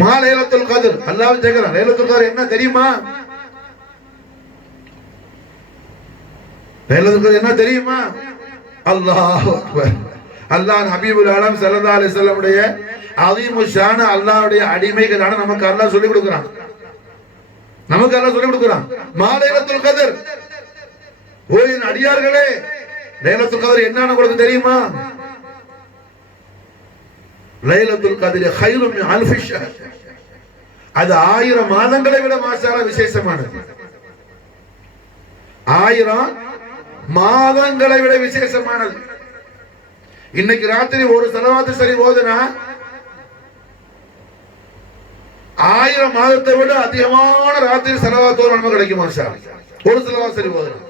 மா லைலத்துல் கத்ர் அல்லாஹ் கேக்குறான். லைலத்துல் கத்ர் என்ன தெரியுமா? லைலத்துல் கத்ர் என்ன தெரியுமா? அல்லாஹு அக்பர். அல்லாஹ் ஹபீபுல் ஆலம் ஸல்லல்லாஹு அலைஹி வஸல்லம் உடைய அஸீமு ஷான அல்லாஹ்வுடைய அடிமைகளான நமக்கு அல்லாஹ் சொல்லி கொடுக்கிறான். மா லைலத்துல் கத்ர். ஓ என் அடியார்களே, லைலத்துல் கத்ர் என்னன்னு உங்களுக்கு தெரியுமா? லைலத்துல் கத்ர் கைரும் மின் அல்ஃபி ஷஹர். அது 1000 மாதங்களை விட மாஷா அல்லாஹ் விசேஷமானது. 1000 மாதங்களை விட விசேஷமானது. இன்னைக்கு ராத்திரி ஒரு ஸலவாத்து சரி ஓதுனா 1000 மாதத்தை விட அதிகமான ராத்திரி ஸலவாத்து நமக்கு கிடைக்கும் மாஷா அல்லாஹ். ஒரு ஸலவாத்து சரி ஓதுனா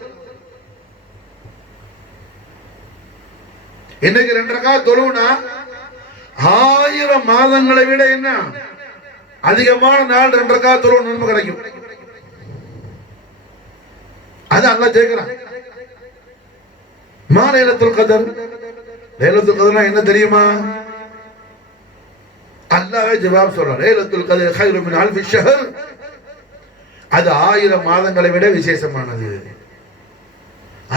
இன்னைக்கு 2 ரக்காத் தொழுவுனா 1000 மாதங்களை விட என்ன அதிகமான நாள் 2 ரக்காத் தொழுவு நமக்கு கிடைக்கும். அது அல்லாஹ் கேக்குறான். மா லைலத்துல் கத்ர். லைலத்துல் கத்ர்னா என்ன தெரியுமா? அல்லாஹ்வே ஜவாப் சொல்றான். லைலத்துல் கத்ர் கைரு மின் அல்ஃபி ஷஹர். அது 1000 மாதங்களை விட விசேஷமானது.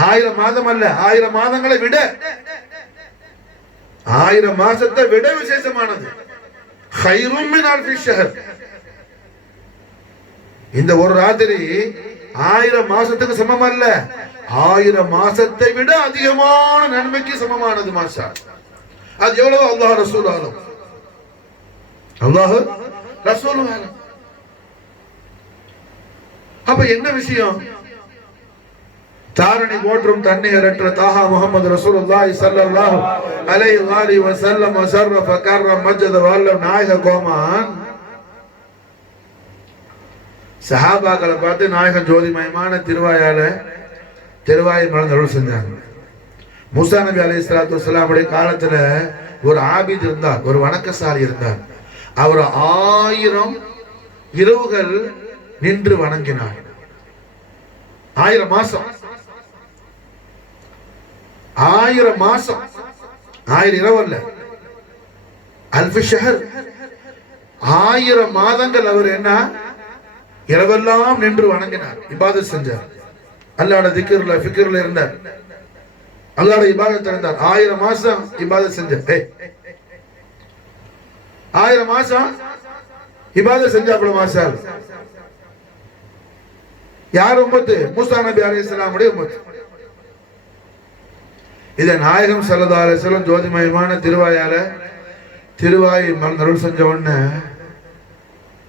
1000 மாதம் அல்ல, 1000 மாதங்களை விட 1000 மாசத்தை விட விசேஷமானது. கைரு மின் அல்ஃபி ஷஹர். இந்த ஒரு ராத்திரி 1000 மாசத்துக்கு சமம் அல்ல, 1000 மாசத்தை விட அதிகமான நன்மைக்கு சமமானது மாஷா. அது எவ்வளவு? அல்லாஹ் ரசூல் ஆலம். அல்லாஹ் ரசூல் ஆலம். அப்ப என்ன விஷயம்? தாரணி போற்றும் தண்ணீரற்ற தாஹா முஹம்மது ரசூலுல்லாஹி ஸல்லல்லாஹு அலைஹி வஸல்லம் வஸர்ரஃப கர்ரம் மஜ்ஜத வல்லம் நாயக கோமான் சஹாபாக்களை பார்த்து நாயகன் ஜோதிமயமான திருவாயை மலர்ந்து அருள் செஞ்சாங்க. மூசா நபி அலைஹிஸ்ஸலாத்து வஸ்ஸலாம் உடைய காலத்துல ஒரு ஆபித் இருந்தார், ஒரு வணக்கசாலி இருந்தார். அவர் 1000 இரவுகள் நின்று வணங்கினார். 1000 மாசம் 1000 மாசம் 1000 இரவு அல்ல, அல்ஃபு ஷஹர் 1000 மாதங்கள் அவர் என்ன இரவெல்லாம் நின்று வணங்கினார், இபாதத் செஞ்சார். அல்லாஹ்வோட திக்ர்ல ஃபிக்ர்ல இருந்தார், அல்லாஹ்வோட இபாதத் இருந்தார். 1000 மாசம் இபாதத் செஞ்சார். 1000 மாசம் இபாதத் செஞ்சாப்புல மாஷால். யார் உம்மத்து? மூசா நபி அலைஹிஸ்ஸலாம் உடைய உம்மத்து. இத நாயகம் ஸல்லல்லாஹு அலைஹி வஸல்லம் ஜோதிமயமான திருவாயை மலர்ந்து அருள் செஞ்ச உடனே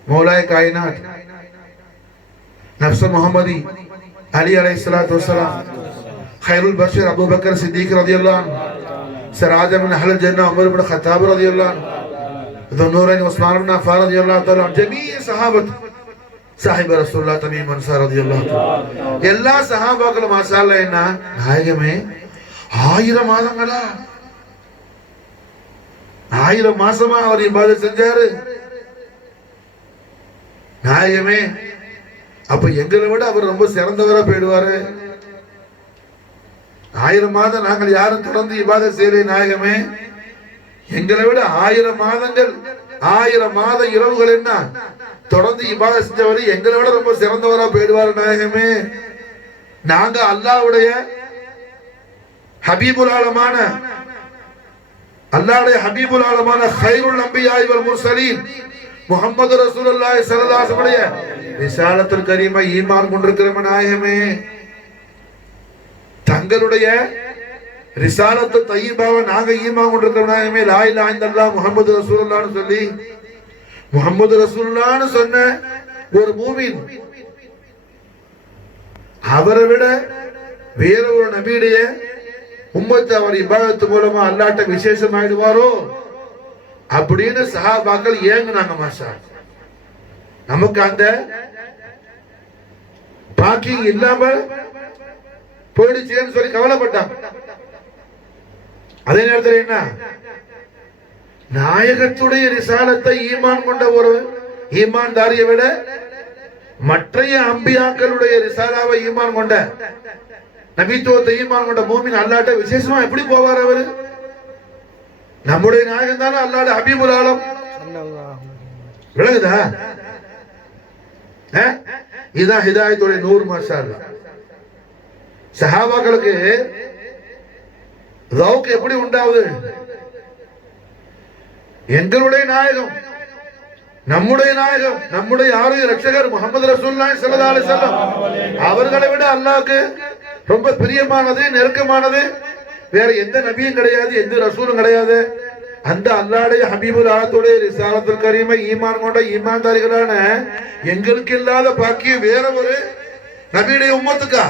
மௌலாய் காயினாத் நஃப்ஸ் முஹம்மதி அலி அலைஹிஸ்ஸலாத்து வஸ்ஸலாம், खैरुल बशर अबू बकर सिद्दीक रज़ियल्लाहु अन्हु, सिराज मिन अहल जन्नह उमर इब्न खत्ताब रज़ियल्लाहु अन्हु, ज़ुन्नूरैन उस्मान इब्न अफ़्फ़ान रज़ियल्लाहु तआला जमी सहाबत साहिब रसूलुल्लाह तमीम अंसार रज़ियल्लाहु तआला எல்லா சஹாபாக்களும் மாஷாஅல்லாஹ் என்ன நாயகமே 1000 மாதங்களா 1000 மாசமா அவர் இபாதத் செஞ்சாரு நாயகமே. அப்ப எங்களை விட அவர் ரொம்ப சிறந்தவரா போயிடுவாரு. 1000 மாதம் நாங்கள் யாரும் தொடர்ந்து இபாதத் செய்யலை நாயகமே, எங்களை விட 1000 மாதங்கள் 1000 மாத இரவுகள் என்ன தொடர்ந்து இபாதத் செஞ்சவரு எங்களை விட ரொம்ப சிறந்தவரா போயிடுவாரு நாயகமே. நாங்க அல்லாஹ்வுடைய ஹபீபுல் ஆலமான அல்லாஹ்வுடைய ஹபீபுல் ஆலமான கைருல் அன்பியா வல் முர்சலீன் முஹம்மது ரசூலுல்லாஹி ஸல்லல்லாஹு அலைஹி வஸல்லம் ரிசாலத்துல் கரீமா ஈமான் கொண்டிருக்கிறோம் நாயகமே. தங்களுடைய ரிசாலத்து தய்யிபாவை நாங்க ஈமான் கொண்டிருக்கிறோம் நாயகமே. லா இலாஹ இல்லல்லாஹ் முஹம்மது ரசூலுல்லாஹ்னு சொல்லி முஹம்மது ரசூலுல்லாஹ்னு சொன்ன ஒரு மூமின் அவரை விட வேற ஒரு நபியுடைய உம்மத்து அவர் இபாதத்து மூலமா அல்லாஹ்ட்ட விசேஷமாயிடுவாரோ அப்படின்னு சஹாபாக்கள் ஏங்குனாங்க மாஷா. நமக்கு அந்த பாக்கிங் இல்லாம போயிடுச்சேன்னு சொல்லி கவலைப்பட்டாங்க. அதே நேரத்தில் என்ன நாயகத்துடைய ரிசாலத்தை ஈமான் கொண்ட ஒரு ஈமான்தாரியை விட மற்றைய அம்பியாக்களுடைய ரிசாலாவை ஈமான் கொண்ட நபித்துவத்தை ஈமான் கொண்ட மூமின் அல்லாஹ்ட்ட விசேஷமா எப்படி போவார் அவரு? நம்முடைய நாயகம் தானே அல்லாஹ்வுடைய ஹபீபுல் ஆலம். விளங்குதா? இதான் ஹிதாயத்துடைய நூறு மாஷா அல்லாஹ். சஹாபாக்களுக்கு ரவுக் எப்படி உண்டாவது? எங்களுடைய நாயகம் நம்முடைய நாயகம் நம்முடைய ஆரோக்கிய ரட்சகர் முஹம்மது ரசூலுல்லாஹி ஸல்லல்லாஹு அலைஹி வஸல்லம் அவர்களை விட அல்லாஹ்வுக்கு ரொம்ப பிரியமானது நெருக்கமானது வேற எந்த நபியும் கிடையாது, எந்த ரசூலும் கிடையாது. அந்த அல்லாஹ்வுடைய ஹபீபுல் ஆலத்துடைய ரிசாலத்துல் கரீமை ஈமான் கொண்ட ஈமான்தாரிகளான எங்களுக்கு இல்லாத பாக்கியம் வேற ஒரு நபியுடைய உம்மத்துக்கா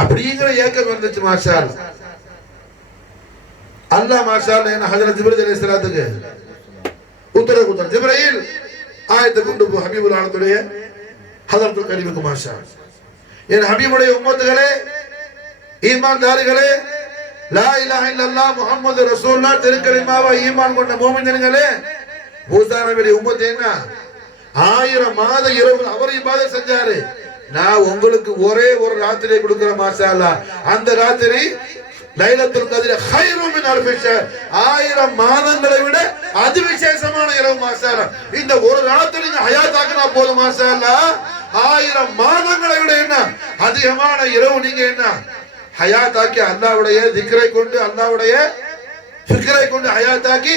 அப்படிங்கிற ஏக்கம் இருந்துச்சு மாஷா அல்லாஹ். மாஷா அல்லாஹ் என்ன ஹஜ்ரத் ஜிப்ரீல் அலைஹிஸ்ஸலாத்துக்கு உத்தரவு கொடுத்தார், ஜிப்ரீல் ஆயத்தை கொண்டு போ ஹபீபுல் ஆலத்துடைய ஹஜ்ரத்துல் கரீமுக்கு. மாஷா என் ஹபீபுடைய உம்மத்துகளே ஈமான்தாரிகளே, லா இலாஹ இல்லல்லாஹ் முஹம்மது ரசூலுல்லாஹ் திருக்கலிமாவை ஈமான் கொண்ட மூமின்களே, மூசா நபியுடைய உம்மத் என்ன 1000 மாத இரவு அவர் இபாதத் செஞ்சாரு. நான் உங்களுக்கு ஒரே ஒரு ராத்திரியை கொடுக்கிறேன் மாஷா அல்லாஹ். அந்த ராத்திரி லைலத்துல் கத்ர் கைரும் மின் அல்ஃபி ஷஹர் 1000 மாதங்களை விட அதி விசேஷமான இரவு மாஷா அல்லாஹ். இந்த ஒரு ராத்திரி நீங்க ஹயாத்தாக்குனா போதும் மாஷா அல்லாஹ். 1000 மாதங்களை விட என்ன அதிகமான இரவு நீங்க என்ன ஹயாத்தாக்கி அல்லாஹ்வுடைய திக்ரை கொண்டு அல்லாஹ்வுடைய ஃபிக்ரை கொண்டு ஹயாத்தாக்கி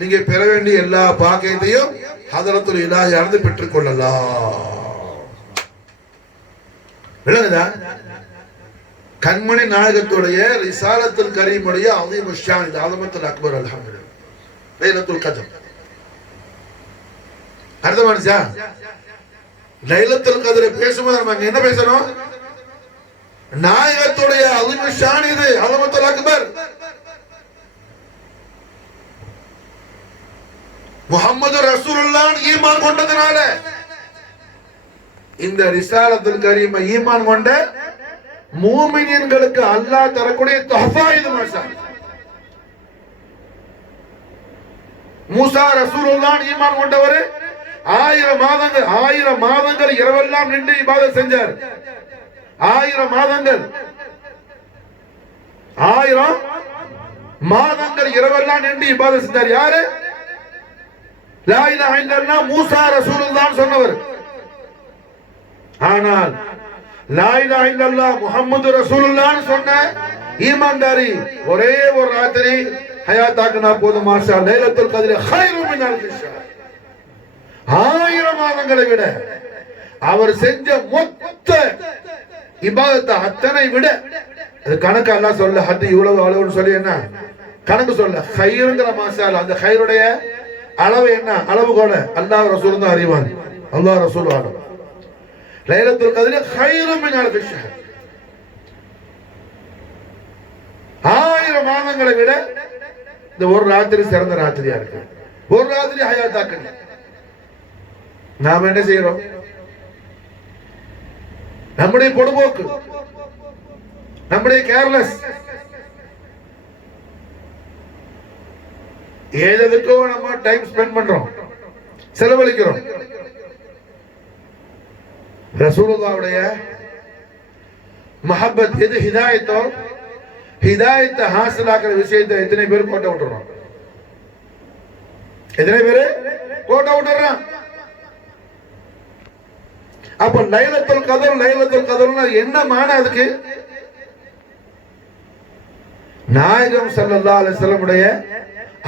நீங்க பெற வேண்டிய எல்லா பாக்கியத்தையும் ஹதரத்துல் இலாஹி அருந்து பெற்றுக் கொள்ளலாம். விளங்குதா? கண்மணி நாயகத்துடைய ரிசாலத்துல் கரீமுடைய அஸீமு ஷான் ஆலமத்துல் அக்பர் அல்ஹம்துலில்லாஹ் லைலத்துல் கத்ர் அர்த்தமானுச்சா? லைலத்துல் கத்ர் பேசும்போது நம்ம என்ன பேசணும்? நாயகத்துடைய அலிமிஷான் இது, அலமத்துல் அக்பர். முஹம்மது ரசூலுல்லாஹ் ஈமான் கொண்டதனால இந்த ரிசாலத்துல் கரீம ஈமான் கொண்ட மூமின்களுக்கு அல்லாஹ் தரக்கூடிய தோஃபா இது. மாஷா மூசா ரசூலுல்லாஹ் ஈமான் கொண்டவர் 1000 மாதங்கள் இரவெல்லாம் நின்று இபாதத் செஞ்சார். 1000 மாதங்கள் இரவெல்லாம் நின்று இபாதத் செஞ்சார். யாரு? லா இலாஹ இல்லல்லாஹ் மூசா ரசூலுல்லாஹ் சொன்னவர். ஆனால் லா இலாஹ இல்லல்லாஹ் முஹம்மது ரசூலுல்லாஹ் சொன்ன ஈமான்தாரி ஒரே ஒரு ராத்திரி ஹயாத்தாக்குனா போதும். மாஷா லைலத்துல் கத்ர் கைரு மின் அல்ஃபி ஷஹர். 1000 மாதங்களை விட அவர் செஞ்ச மொத்த இபாதத்தை அத்தனை விட கணக்கு அல்லாஹ் சொல்ல ஹத் இவ்வளவு அளவுன்னு சொல்லி என்ன கணக்கு சொல்ல கைருங்கிற மாஷா அந்த கைருடைய அளவு என்ன அளவுகோல அல்லாஹ் ரசூல் தான் அறிவான். அல்லாஹ் ரசூல் ஆடும். லைலத்துல் கத்ர் கைரு மின் அல்ஃபி ஷஹர். 1000 மாதங்களை விட இந்த ஒரு ராத்திரி சிறந்த ராத்திரியா இருக்கு. ஒரு ராத்திரி ஹயாத்தாக்கு. நாம என்ன செய்யறோம்? நம்முடைய பொடுபோக்கு, நம்முடைய கேர்லெஸ், ஏதோ நம்ம டைம் ஸ்பெண்ட் பண்றோம், செலவழிக்கிறோம். ரசூலுல்லாஹ்வுடைய மஹப்பத் எது ஹிதாயத்தோ, ஹிதாயத்தை ஹாசிலாக்குற விஷயத்தை எத்தனை பேர் கோட்டை விட்டுறோம்? எத்தனை பேர் கோட்டை விட்டுறோம்? அப்ப லைலத்துல் கத்ர்னா என்ன மானா அதுக்கு? நாயகம் ஸல்லல்லாஹு அலைஹி வஸல்லம் உடைய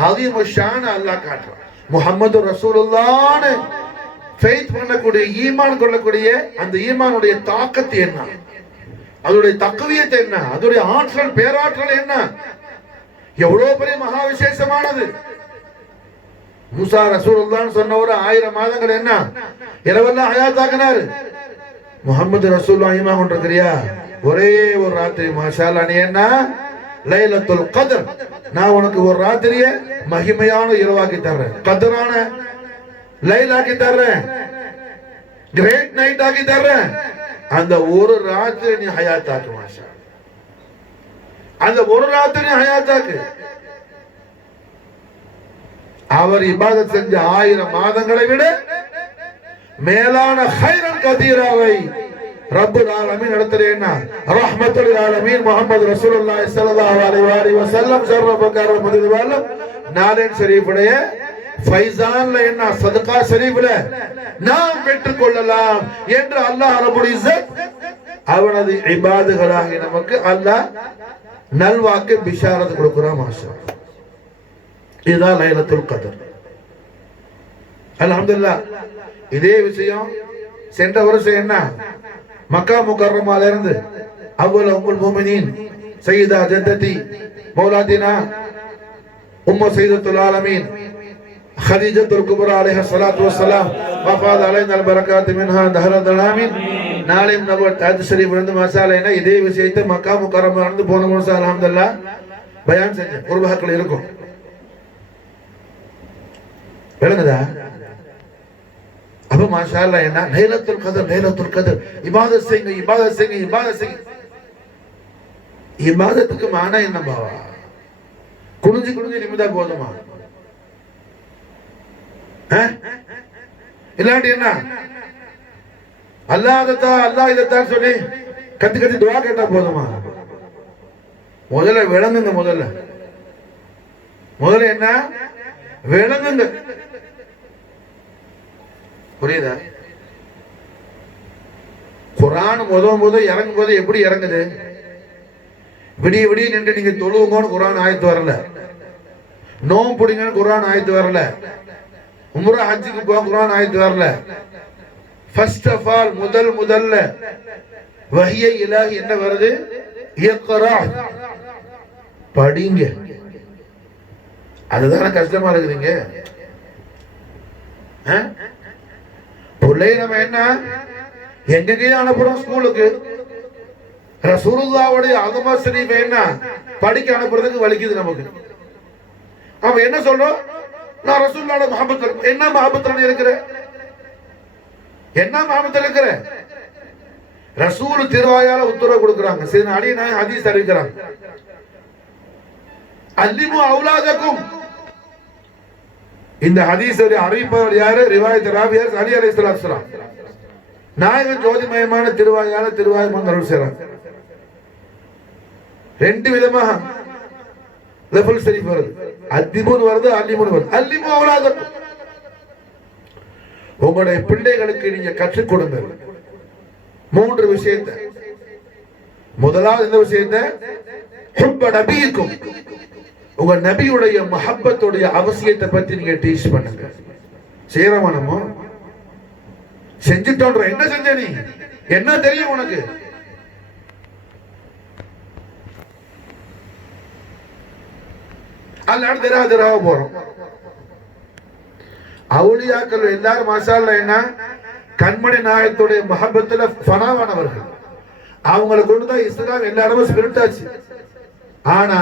அஸீமு ஷான் அல்லாஹ் காட்டுறான். முஹம்மது ரசூலுல்லாஹ்னு ஃபெய்த் பண்ணக்கூடிய, ஈமான் கொள்ளக்கூடிய அந்த ஈமானுடைய தாக்கத்து என்ன, அதோடைய தக்வியத் என்ன, அதோடைய ஆற்றல் பேராற்றல் என்ன, எவ்வளவு பெரிய மகா விசேஷமானது. மூசா ரசூலுல்லாஹ் சொன்னவர் 1000 மாதங்கள் என்ன இரவெல்லாம் ஹயாத்தாக்குனாரு. முஹம்மது ரசூலுல்லாஹ் ஈமான் கொண்டிருக்கிறியா? ஒரே ஒரு ராத்திரி மாஷா அல்லாஹ் நீ என்ன லைலத்துல் கத்ர், நான் உனக்கு ஒரு ராத்திரிய மகிமையான இரவாக்கி தர்றேன், கத்ரான லைலாக்கி தர்றேன், கிரேட் நைட் ஆக்கி தர்றேன். அந்த ஒரு ராத்திரி நீ ஹயாத்தாக்கு மாஷா, அந்த ஒரு ராத்திரி ஹயாத்தாக்கு. அவர் இபாதத் செஞ்ச 1000 மாதங்களை விட மேலான ஹைரன் கதீராவை ரப்புல் ஆலமீன் நடத்துறேன். ரஹ்மத்துல் ஆலமீன் முஹம்மது ரசூலுல்லாஹி ஸல்லல்லாஹு அலைஹி வஸல்லம் ஷர்ரஃபகர் மதுவாலம் நாலன் ஷரீஃபுடைய ஃபைசான்ல என்ன சதகா ஷரீஃப்ல நாம் பெற்றுக் கொள்ளலாம் என்று அல்லாஹ் ரப்புல் இஸ்ஸத் அவனது இபாதுகளாக நமக்கு அல்லாஹ் நல்வாக்கு பிஷாரத் கொடுக்கிறான். மாஷா இதுதான் லைலத்துல் கத்ர். அல்ஹம்துலில்லாஹ். இதே விஷயம் சென்ற வருஷம் என்ன மக்கா முக்கர்ரமால இருந்து அவ்வளவு உம்முல் முஃமினீன் சையதா ஜத்ததி மௌலாதினா உம்மு சையதத்துல் ஆலமீன் ஹதீஜத்துல் குப்ரா அலைஹா ஸலாத்து வஸ்ஸலாம் வஃபாத் அலைனா அல் பரக்காத் மின்ஹா தஹரத் ஆமீன். நாளையும் நபவத் ஹதீஸ் ஷரீஃப் வந்து மசாலைனா இதே விஷயத்தை மக்கா முக்கர்ரமால இருந்து போன வருஷம் அல்ஹம்துலில்லாஹ் பயான் செஞ்சேன். குர்பாக்கள் இருக்கும். விளங்குதா? அப்ப மாஷா அல்லாஹ் என்ன லைலத்துல் கத்ர் இபாதத் செய்யுங்க. இபாதத்துக்கு மானா என்ன பாவா? குனிஞ்சு நிமிந்தா போதுமா? இல்லாட்டி என்ன அல்லாஹ் இதத்தான் சொல்லி கத்தி துவா கேட்டா போதுமா? முதல்ல விளங்குங்க. முதல்ல என்ன விளங்குங்க. புரியுதா? குர்ஆன் முத இறங்கும் போது எப்படி இறங்குது? விடிய நின்று நீங்க தொழுவுங்கன்னு குர்ஆன் ஆயத்து வரல, நோம்பு பிடிங்கன்னு குர்ஆன் ஆயத்து வரல, உம்ரா ஹஜ்ஜுக்கு போக குர்ஆன் ஆயத்து வரல. ஃபர்ஸ்ட் ஆஃப் ஆல் முதல்ல வஹ்ய இலாஹி என்ன வருது? இக்ரா, படிங்க. அதுதான கஷ்டமா இருக்குதுங்க. பிள்ளை நம்ம என்ன எங்கேயும் அனுப்புறோம் ஸ்கூலுக்கு, ரசூலுல்லாஹ்வுடைய அல்மா ஷரீஃப் என்ன படிக்க அனுப்புறதுக்கு வலிக்குது நமக்கு. அவன் என்ன சொல்றோம், நான் ரசூலுல்லாஹ்வோட மஹப்பத், என்ன மஹப்பத்துல இருக்கிற, என்ன மஹப்பத்துல இருக்கிற? ரசூல் திருவாயால உத்தரவு கொடுக்குறாங்க. சரி, அலி நாயகம் ஹதீஸ் அறிவிக்கிறாங்க, அல்லிமு அவுலாதக்கும். இந்த ஹதீஸுடைய அறிவிப்பவர் யாரு? ரிவாயத் ராவியர் அலி அலைஹிஸ்ஸலாத்து வஸலாம். நாயகம் ஜோதிமயமான திருவாயால திருவாயமான அருள் செய்றாங்க. ரெண்டு விதமாக லஃபுல் ஷரீஃப் வருது, அத்திமுன் வருது, அல்லிமுன் வருது. அல்லிமு அவுலாதக்கும், உங்களுடைய பிள்ளைகளுக்கு நீங்க கற்றுக் கொடுங்க மூன்று விஷயத்தை. முதலாவது இந்த விஷயத்தை, ஹுப்ப நபியிக்கும், உங்க நபியுடைய மஹப்பத்துடைய அவசியத்தை பத்தி நீங்க டீச் பண்ணுங்க. செய்யறோமா நம்ம? செஞ்சுட்டோன்ற, என்ன செஞ்ச நீ, என்ன தெரியும் உனக்கு? அல்லாஹ் திராக போறோம். அவுலியாக்கள் எல்லாரும் மாஷாஅல்லாஹ் என்ன கண்மணி நாயகத்துடைய மஹப்பத்துல ஃபனாவானவர்கள். அவங்களை கொண்டுதான் இஸ்லாம் எல்லாரும் ஸ்பிரிட் ஆச்சு. ஆனா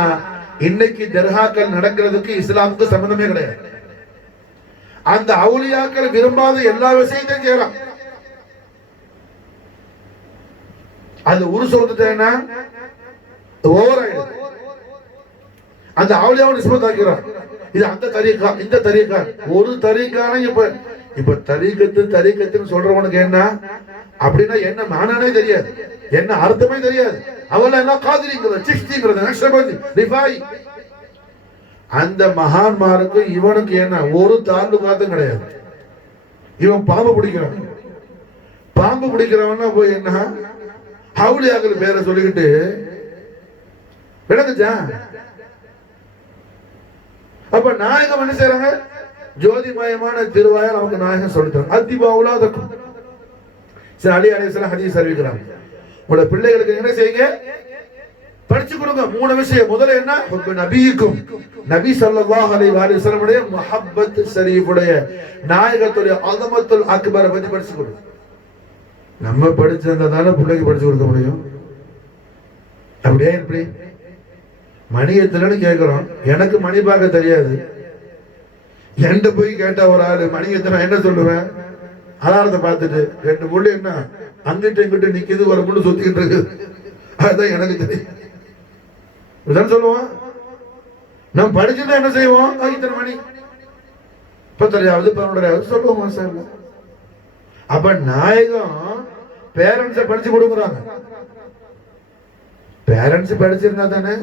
இன்னைக்கு தர்காக்கள் நடக்கிறதுக்கு இஸ்லாமுக்கு சம்பந்தமே கிடையாது. அந்த அவுலியாக்கள் விரும்பாத எல்லா விஷயத்தையும் செய்யலாம். அது உருசு வந்துட்டேன்னா ஓவர் ஆயிடுது. அந்த அவுலியாவை நிஸ்பத் ஆக்கிறான். இது அந்த தரீகா, இந்த தரீகா, ஒரு தரீகான இப்ப தரீகத்துன்னு சொல்றவனுக்கு என்ன அப்படின்னா என்ன மானானே தெரியாது, என்ன அர்த்தமே தெரியாது. அவள என்ன காதிரிங்கிறது, சிஷ்டிங்கிறது, நக்ஷபந்தி, ரிஃபாய். அந்த மகான்மாருக்கு இவனுக்கு என்ன ஒரு தாழ்ந்து பார்த்தும் கிடையாது. இவன் பாம்பு பிடிக்கிறான். பாம்பு பிடிக்கிறவன்னா போய் என்ன அவுலியாக்கள் பேரை சொல்லிக்கிட்டு விளங்குச்சா? அப்ப நாயகம் என்ன செய்யறாங்க? ஜோதிமயமான திருவாயால் நமக்கு நாயகம் சொல்லிட்டாங்க. அத்திபா உலாதக்கும். சரி, அலி அலைஹிஸ்ஸலாம் ஹதீஸ் அறிவிக்கிறாங்க, உங்களோட பிள்ளைகளுக்கு என்ன செய்யுங்க, படிச்சு கொடுங்க மூணு விஷயம். முதல்ல என்ன, ஹுப்பு நபியிக்கும், நபி ஸல்லல்லாஹு அலைஹி வஸல்லம் உடைய முஹப்பத் ஷரீஃபுடைய நாயகத்துடைய அஸமத்துல் அக்பர் பத்தி படிச்சு கொடுங்க. நம்ம படிச்சிருந்தா தானே பிள்ளைக்கு படிச்சு கொடுக்க முடியும். அப்படியே எப்படி மணி எத்தனைன்னு கேட்கிறோம், எனக்கு மணி பார்க்க தெரியாது. என்கிட்ட போய் கேட்டா ஒரு ஆளு மணி எத்தனை என்ன சொல்லுவேன், அலாரத்தை பார்த்துட்டு ரெண்டு முள்ளு என்ன அங்கிட்டு இங்கிட்டு நிக்குது, ஒரு முள்ளு சுத்திக்கிட்டு இருக்குது, அதுதான் எனக்கு தெரியும் சொல்லுவோம். நம்ம படிச்சுதான் என்ன செய்வோம், இத்தனை மணி 10:30 11:30 சொல்லுவோம் சார். அப்ப நாயகம் பேரண்ட்ஸ படிச்சு கொடுக்குறாங்க. பேரண்ட்ஸ் படிச்சிருந்தா தானே,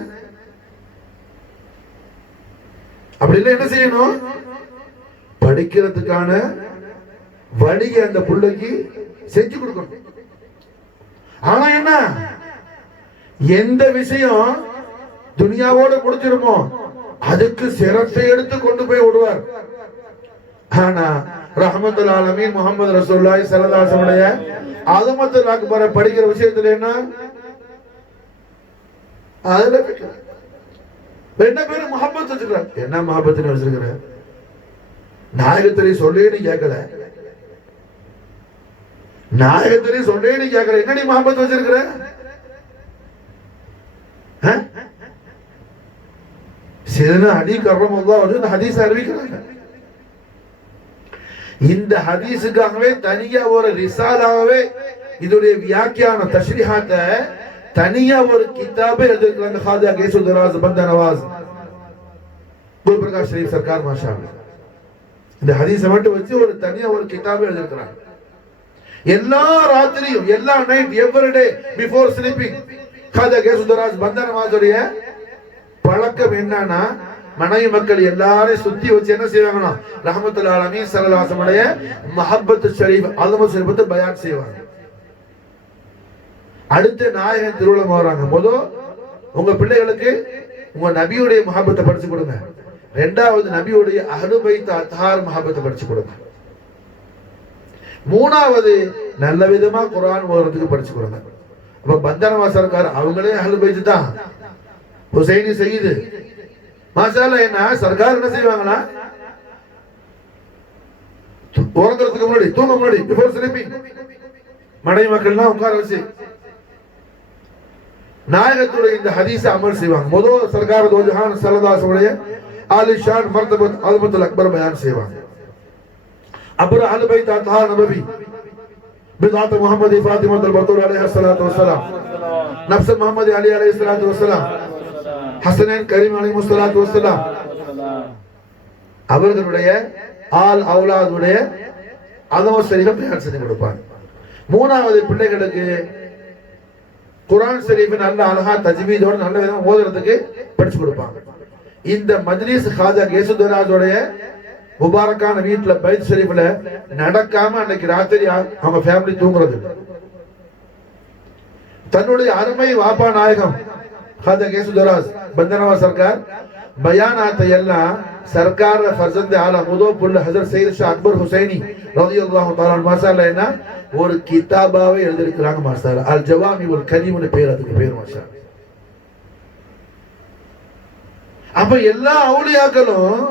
அப்படி இல்லை என்ன செய்யணும், படிக்கிறதுக்கான வழியை அந்த பிள்ளைக்கு செஞ்சு கொடுக்கணும். ஆனா என்ன, எந்த விஷயம் துனியாவோட முடிச்சிருமோ அதுக்கு சிரத்தை எடுத்து கொண்டு போய் விடுவார். ஆனா ரஹ்மத்துல் ஆலமீன் முஹம்மது ரசூலுல்லாஹி ஸல்லல்லாஹு அலைஹி வஸல்லம் அஸமத்துல் அக்பர் படிக்கிற விஷயத்துல என்ன, அதுல என்ன பேரு முஹப்பத் வச்சிருக்காரு. என்ன முஹப்பத்னு வச்சிருக்கிற, நாயகத்திலே சொல்லேன்னு கேட்கல, நாயகத்திலே சொல்லேன்னு கேட்கல, என்னடி முஹப்பத் வச்சிருக்கிற? சிதனா அலி கர்ரமல்லாஹு வஜஹு ஹதீஸ் அறிவிக்கிறாங்க. இந்த ஹதீஸுக்காகவே தனியா ஒரு ரிசாலாவே இதோடைய வியாக்கியான தஷ்ரீஹாத்தை தனியா ஒரு கிதாபே எழுதிருக்காங்க. खाजा गैसुल दराज बंदा नवाज गुल प्रकाश शरीफ सरकार माशाअल्लाह இந்த ஹதீஸை மட்டும் வச்சு ஒரு தனியா ஒரு கிதாபே எழுதிருக்காங்க. எல்லா ராத்திரியும், எல்லா night, every day before sleeping खाजा गैसुल दराज बंदा नवाज உடைய பழக்கம் என்னன்னா, மனைவி மக்கள் எல்லாரையும் சுத்தி வச்சு என்ன செய்வாங்கன்னா ரஹ்மத்துல் ஆலமீன் ஸல்லல்லாஹு அலைஹி வஸல்லம் உடைய மஹப்பத் ஷரீஃப் அஸமத் ஷரீஃபத்தை பயான் செய்வாங்க. அடுத்து நாயகன் திருவுளம் வராங்க. முதல் உங்க பிள்ளைகளுக்கு உங்க நபியுடைய மஹப்பத்தை படிச்சு கொடுங்க. இரண்டாவது நபியுடைய அஹ்லு பைத் அத்ஹார் மஹப்பத்தை படிச்சு கொடுங்க. மூணாவது நல்ல விதமா குர்ஆன் ஓதுறதுக்கு படிச்சு கொடுங்க. அப்ப பந்தனவா சர்க்கார் அவங்களே அஹ்லு பைத் தான். ஹுசைனி சையீது மாஷாஅல்லாஹ் என்ன சர்க்கார் என்ன செய்வாங்கன்னா உறங்குறதுக்கு முன்னாடி, தூங்க முன்னாடி, பிஃபோர் ஸ்லீப்பிங் மனைவி மக்கள்லாம் உட்கார வச்சு நாயகத்துடைய இந்த ஹதீஸை அமல் செய்வாங்க. முதல் சர்க்கார் தோ ஜஹான் ஸல்லல்லாஹு ஆலிஷான் மர்தபத் அல்மத்துல் அக்பர் பயான் செய்வாங்க. அப்புறம் அஹ்லு பைத் அத்ஹா நபவி பிதாத் முஹம்மதி ஃபாத்திமா அல் பத்தூல் அலைஹி ஸலாத்து வஸலாம், நஃப்ஸ் முஹம்மதி அலி அலைஹி ஸலாத்து வஸலாம், ஹஸனைன் கரீம் அலைஹி ஸலாத்து வஸலாம், அவர்களுடைய ஆல் அவுலாதுடைய அதவ ஷரீஃபை பயான் செஞ்சு கொடுப்பாங்க. மூணாவது பிள்ளைகளுக்கு குர்ஆன் ஷரீஃபை நல்ல அழகா தஜ்வீதோட நல்ல விதமா ஓதுறதுக்கு படிச்சு கொடுப்பாங்க. இந்த மஜ்லிஸ் காஜா கேசுதராஜோடைய முபாரக்கான வீட்டுல பைத் ஷரீஃப்ல நடக்காம அன்னைக்கு ராத்திரி அவங்க ஃபேமிலி தூங்குறது. தன்னுடைய அருமை வாப்பா நாயகம் காஜா கேசுதராஜ் பந்தனவா சர்க்கார் பயானாத்தை எல்லாம் சர்க்கார் ஃபர்சந்த் ஆலா முதோபுல் ஹஜரத் சையத் ஷா அக்பர் ஹுசைனி ரலியல்லாஹு தஆலா மாஷாஅல்லாஹ் என்ன ஒரு கிதாபாவே எழுதிருக்காங்க மாஷாஅல்லாஹ். அல் ஜவாமி வல் கலீம்னு பேர், அதுக்கு பேர் மாஷாஅல்லாஹ். அப்ப எல்லா அவுலியாக்களும்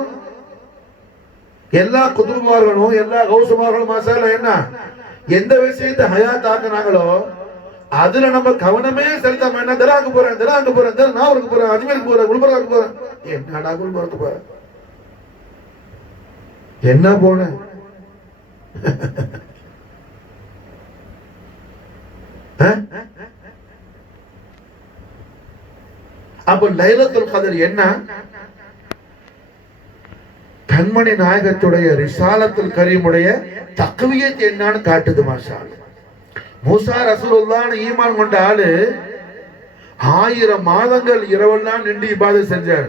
எல்லா குதுபுமார்களும் எல்லா கௌசுமார்களும் மாஷாஅல்லாஹ் என்ன எந்த விஷயத்தை ஹயாத் ஆக்குனாங்களோ அதுல நம்ம கவனமே செலுத்தாம என்ன தராக்கு போறேன் நாவருக்கு போறேன் அஜ்மீருக்கு போறேன் குல்பர்காக்கு போறேன். என்னடா குல்பர்காக்கு போறேன் என்ன போன அப்ப லைலத்துல் கத்ர் என்ன கண்மணி நாயகத்துடைய ரிசாலத்துல் கரீமுடைய தக்வியத் என்னன்னு காட்டுது மாஷாஅல்லாஹ். மூசா ரசூலுல்லாஹ்னு ஈமான் கொண்ட ஆளு 1000 மாதங்கள் இரவெல்லாம் நின்று இபாதத் செஞ்சார்.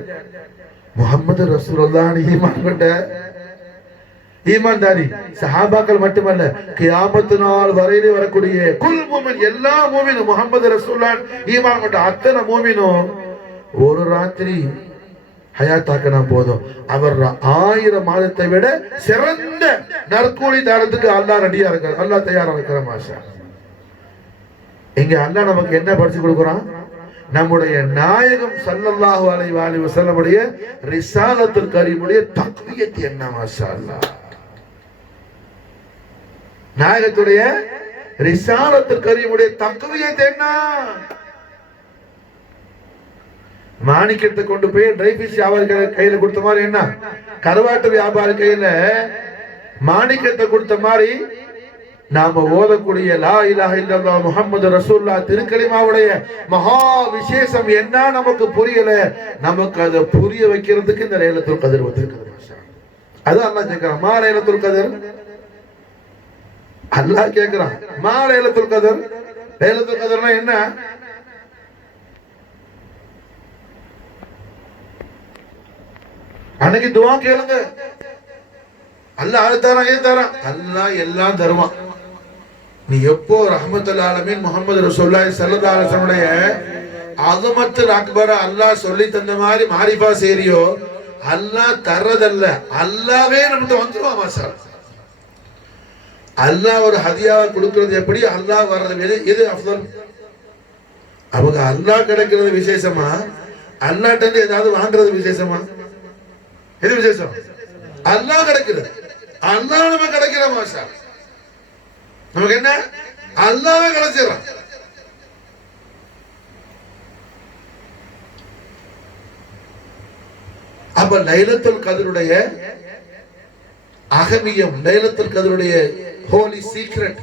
முஹம்மது ரசூலுல்லாஹ்னு ஈமான் கொண்ட ஈமான்தாரி சஹாபாக்கள் மட்டுமல்ல, கியாமத் நாள் வரையிலே வரக்கூடிய குல் மூமின் எல்லா மூமினும் முஹம்மது ரசூலுல்லாஹ் ஈமான் கொண்ட அத்தனை மூமினும் ஒரு ராத்திரி ஹயாத்தாக்கினா போதும், அவர் 1000 மாதத்தை விட சிறந்த நற்கூலி தாரத்துக்கு அல்லாஹ் ரெடியா இருக்கார், அல்லாஹ் தயாரா இருக்கிற மாஷா. இங்க அல்லாஹ் நமக்கு என்ன படிச்சு கொடுக்குறான்? நம்முடைய நாயகம் ஸல்லல்லாஹு அலைஹி வஸல்லம் உடைய ரிசாலத்துல் கரீமுடைய தக்வியத் என்ன மாஷா அல்லாஹ். நாயகத்துடைய ரிசாலத்துல் கரீமுடைய தக்வியத் என்ன? மாணிக்கத்தை கொண்டு போய் டிரைபிஷ் வியாபாரி கையில கொடுத்த மாதிரி என்ன, கருவாட்டு வியாபாரி கையில மாணிக்கத்தை கொடுத்த மாதிரி நாம ஓதக்கூடிய லா இலாஹ இல்லல்லாஹ் முஹம்மது ரசூலுல்லாஹ் திருக்கலிமாவுடைய மகா விசேஷம் என்ன நமக்கு புரியல. நமக்கு அதை புரிய வைக்கிறதுக்கு இந்த லைலத்துல் கத்ர் வந்திருக்குது. அது அல்லாஹ் கேட்கிறான், மா லைலத்துல் கத்ர். அல்லாஹ் கேட்கிறான், மா லைலத்துல் கத்ர். லைலத்துல் கத்ர்னா என்ன? அன்னைக்கு துவா கேளுங்க, அல்லாஹ் அது தரான் இது தரான், அல்லாஹ் எல்லாம் தருவான். நீ எப்போ ரஹ்மத்துல் ஆலமீன் முஹம்மது ரசூலுல்லாஹி ஸல்லல்லாஹு அலைஹி வஸல்லம் அஸமத்துல் அக்பர அல்லாஹ் சொல்லி தந்த மாதிரி மாரிஃபா சேரியோ அல்லாஹ் தர்றதல்ல, அல்லாஹ்வே நமக்கு வந்துருவான் மாஷாஅல்லாஹ். அல்லாஹ் ஒரு ஹதியாவை கொடுக்கிறது எப்படி, அல்லாஹ் வர்றது எது அஃதல்? அவங்க அல்லாஹ் கிடைக்கிறது விசேஷமா, அல்லாஹ்ட்ட இருந்து ஏதாவது வாங்குறது விசேஷமா? எது விசேஷம்? அல்லாஹ் கிடைக்கிறது, அல்லாஹ் நமக்கு கிடைக்கிற மாஷா. நமக்கு என்ன? அல்லாஹ்வே கிடைச்சிடறான். அப்ப லைலத்துல் கத்ருடைய அகமியம், லைலத்துல் கத்ருடைய ஹோலி சீக்ரெட்,